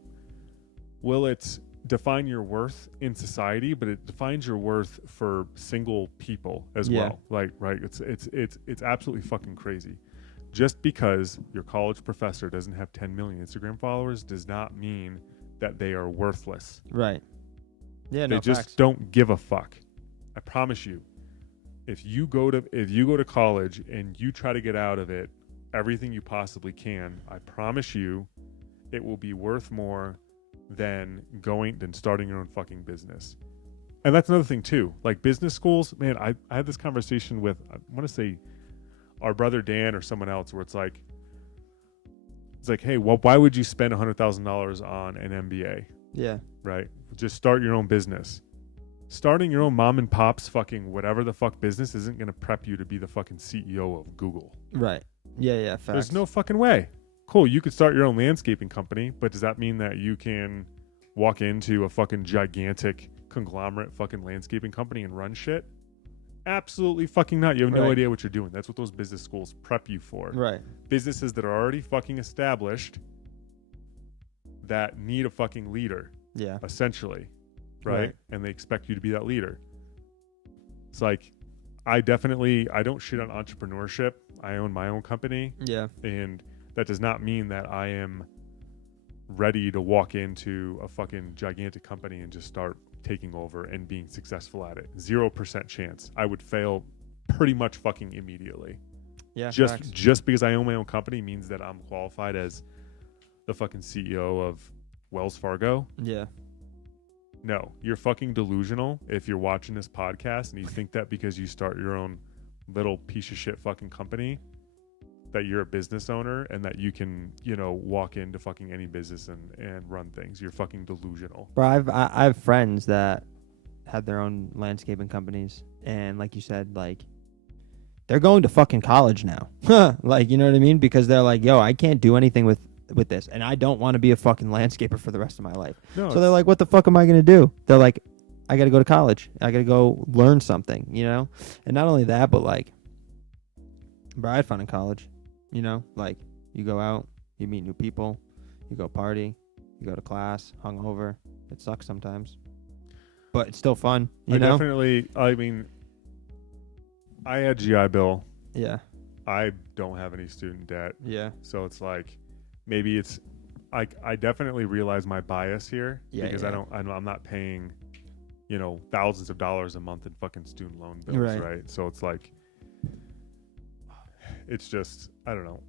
will it define your worth in society, but it defines your worth for single people as well. Like, right, it's absolutely fucking crazy. Just because your college professor doesn't have 10 million Instagram followers does not mean that they are worthless. Right. Yeah, they just don't give a fuck. I promise you. If you go to college and you try to get out of it everything you possibly can, I promise you it will be worth more than starting your own fucking business. And that's another thing too. Like, business schools, man, I had this conversation with, I want to say, our brother Dan or someone else, where it's like, hey, why would you spend $100,000 on an MBA? Yeah. Right? Just start your own business. Starting your own mom and pop's fucking whatever the fuck business isn't going to prep you to be the fucking CEO of Google. Right. Yeah, facts. There's no fucking way. Cool, you could start your own landscaping company, but does that mean that you can walk into a fucking gigantic conglomerate fucking landscaping company and run shit? Absolutely fucking not. You have no idea what you're doing. That's what those business schools prep you for. Right. Businesses that are already fucking established that need a fucking leader. Yeah. Essentially. Right? And they expect you to be that leader. It's like, I don't shit on entrepreneurship. I own my own company. Yeah. And that does not mean that I am ready to walk into a fucking gigantic company and just start taking over and being successful at it. 0% chance. I would fail pretty much fucking immediately. Yeah. Just because I own my own company means that I'm qualified as the fucking CEO of Wells Fargo. Yeah. No, you're fucking delusional if you're watching this podcast and you think that because you start your own little piece of shit fucking company that you're a business owner and that you can, walk into fucking any business and run things. You're fucking delusional. Bro, I have friends that have their own landscaping companies, and like you said, like they're going to fucking college now. Like, you know what I mean? Because they're like, yo, I can't do anything with this, and I don't want to be a fucking landscaper for the rest of my life. No, so they're like, what the fuck am I gonna do? They're like, I gotta go to college. I gotta go learn something, And not only that, but like, bro, I had fun in college. Like you go out, you meet new people, you go party, you go to class, hungover. It sucks sometimes, but it's still fun. You know? I mean, I had GI Bill. Yeah. I don't have any student debt. Yeah. So it's like, maybe it's, I definitely realize my bias here because I'm not paying, thousands of dollars a month in fucking student loan bills, right? So it's like, it's just, I don't know.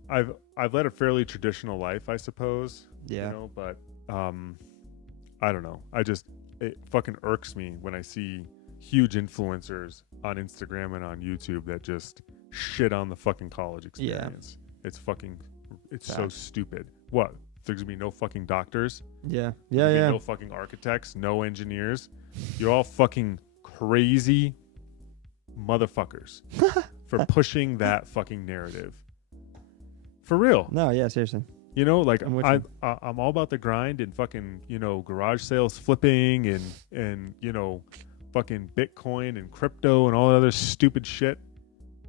I've led a fairly traditional life, I suppose. Yeah. But I don't know. It fucking irks me when I see huge influencers on Instagram and on YouTube that just shit on the fucking college experience. Yeah. It's so stupid. What? There's gonna be no fucking doctors? Yeah. No fucking architects, no engineers. You're all fucking crazy motherfuckers for pushing that fucking narrative. For real. No, yeah, seriously. Like I'm all about the grind and fucking, garage sales flipping and fucking Bitcoin and crypto and all that other stupid shit.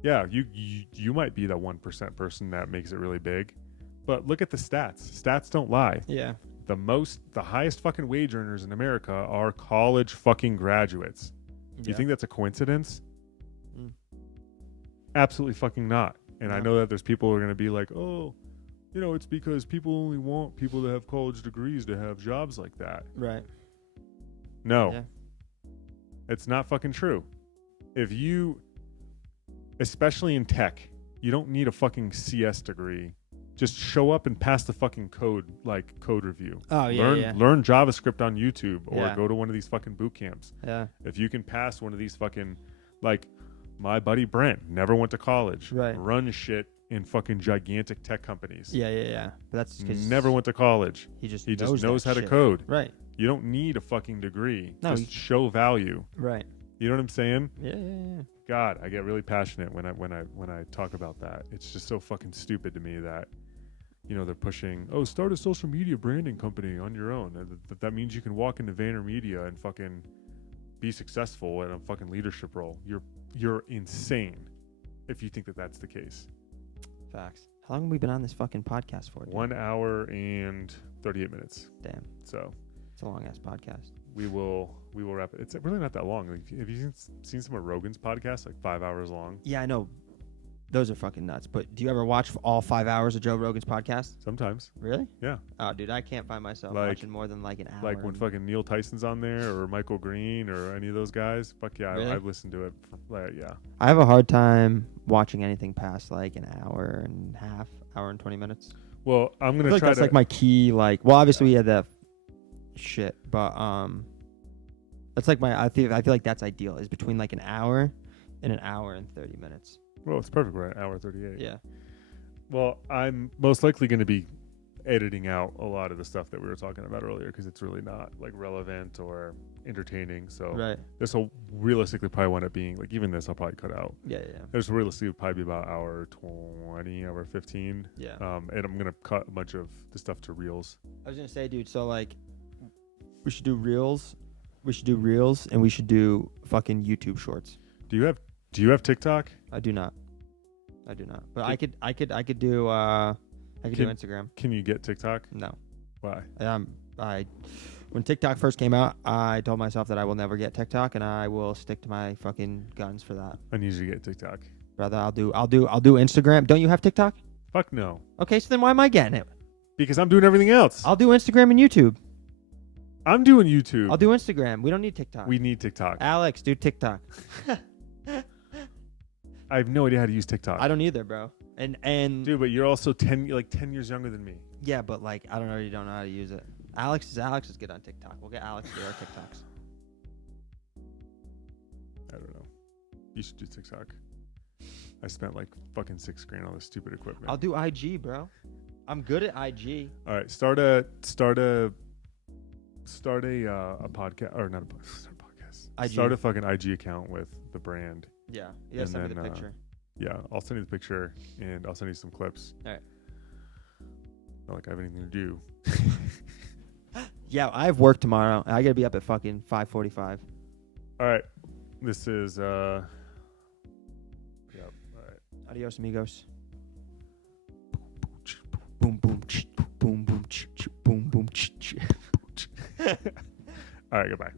Yeah, you might be that 1% person that makes it really big. But look at the stats. Stats don't lie. Yeah. The highest fucking wage earners in America are college fucking graduates. Do you think that's a coincidence? Absolutely fucking not. And I know that there's people who are going to be like, oh, it's because people only want people that have college degrees to have jobs like that. Right. No. Yeah. It's not fucking true. Especially in tech, you don't need a fucking CS degree. Just show up and pass the fucking code review. Oh, yeah. Learn JavaScript on YouTube or go to one of these fucking boot camps. Yeah. If you can pass one of these fucking, like, my buddy Brent never went to college. Right. Run shit in fucking gigantic tech companies. Yeah. But that's because never went to college. He just knows how to code. Right. You don't need a fucking degree. No, just show value. Right. You know what I'm saying? Yeah. God, I get really passionate when I talk about that. It's just so fucking stupid to me that, they're pushing, start a social media branding company on your own. That means you can walk into VaynerMedia and fucking be successful in a fucking leadership role. You're insane if you think that that's the case. Facts. How long have we been on this fucking podcast for? Dude? 1 hour and 38 minutes. Damn. So it's a long ass podcast. We will wrap it. It's really not that long. Like, have you seen some of Rogan's podcasts, like 5 hours long? Yeah, I know. Those are fucking nuts. But do you ever watch all 5 hours of Joe Rogan's podcast? Sometimes. Really? Yeah. Oh, dude, I can't find myself watching more than like an hour. Like when fucking Neil Tyson's on there or Michael Green or any of those guys. Fuck yeah, really? I've listened to it. Yeah. I have a hard time watching anything past like an hour and a half, hour and 20 minutes. Well, I'm gonna try that's like my key. Like, well, obviously we had that shit, but that's like I feel like that's ideal. Is between like an hour and 30 minutes. Well, it's perfect, right? Hour 38. Yeah. Well, I'm most likely going to be editing out a lot of the stuff that we were talking about earlier because it's really not like relevant or entertaining. So this will realistically probably wind up being like, even this I'll probably cut out. Yeah. This will realistically probably be about hour 20, hour 15. Yeah. And I'm going to cut a bunch of the stuff to reels. I was going to say, dude, so like we should do reels. We should do reels and we should do fucking YouTube shorts. Do you have TikTok? I do not. But I could do do Instagram. Can you get TikTok? No. Why? When TikTok first came out, I told myself that I will never get TikTok and I will stick to my fucking guns for that. I need you to get TikTok. Brother, I'll do Instagram. Don't you have TikTok? Fuck no. Okay, so then why am I getting it? Because I'm doing everything else. I'll do Instagram and YouTube. I'm doing YouTube. I'll do Instagram. We don't need TikTok. We need TikTok. Alex, do TikTok. I have no idea how to use TikTok. I don't either, bro. And Dude, but you're also 10 years younger than me. yeah, but like I don't know, you don't know how to use it. Alex is good on TikTok. We'll get Alex to do our TikToks. I don't know. You should do TikTok. I spent like fucking $6,000 on this stupid equipment. I'll do IG, bro. I'm good at IG. All right, start a podcast or not a podcast. IG. Start a fucking IG account with the brand. Yeah. Yeah, send me the then, picture. Yeah, I'll send you the picture and I'll send you some clips. All right. Not like I have anything to do. Yeah, I have work tomorrow. I gotta be up at fucking 5:45. All right, this is Yep. All right. Adios, amigos. Boom boom boom boom boom boom boom. All right. Goodbye.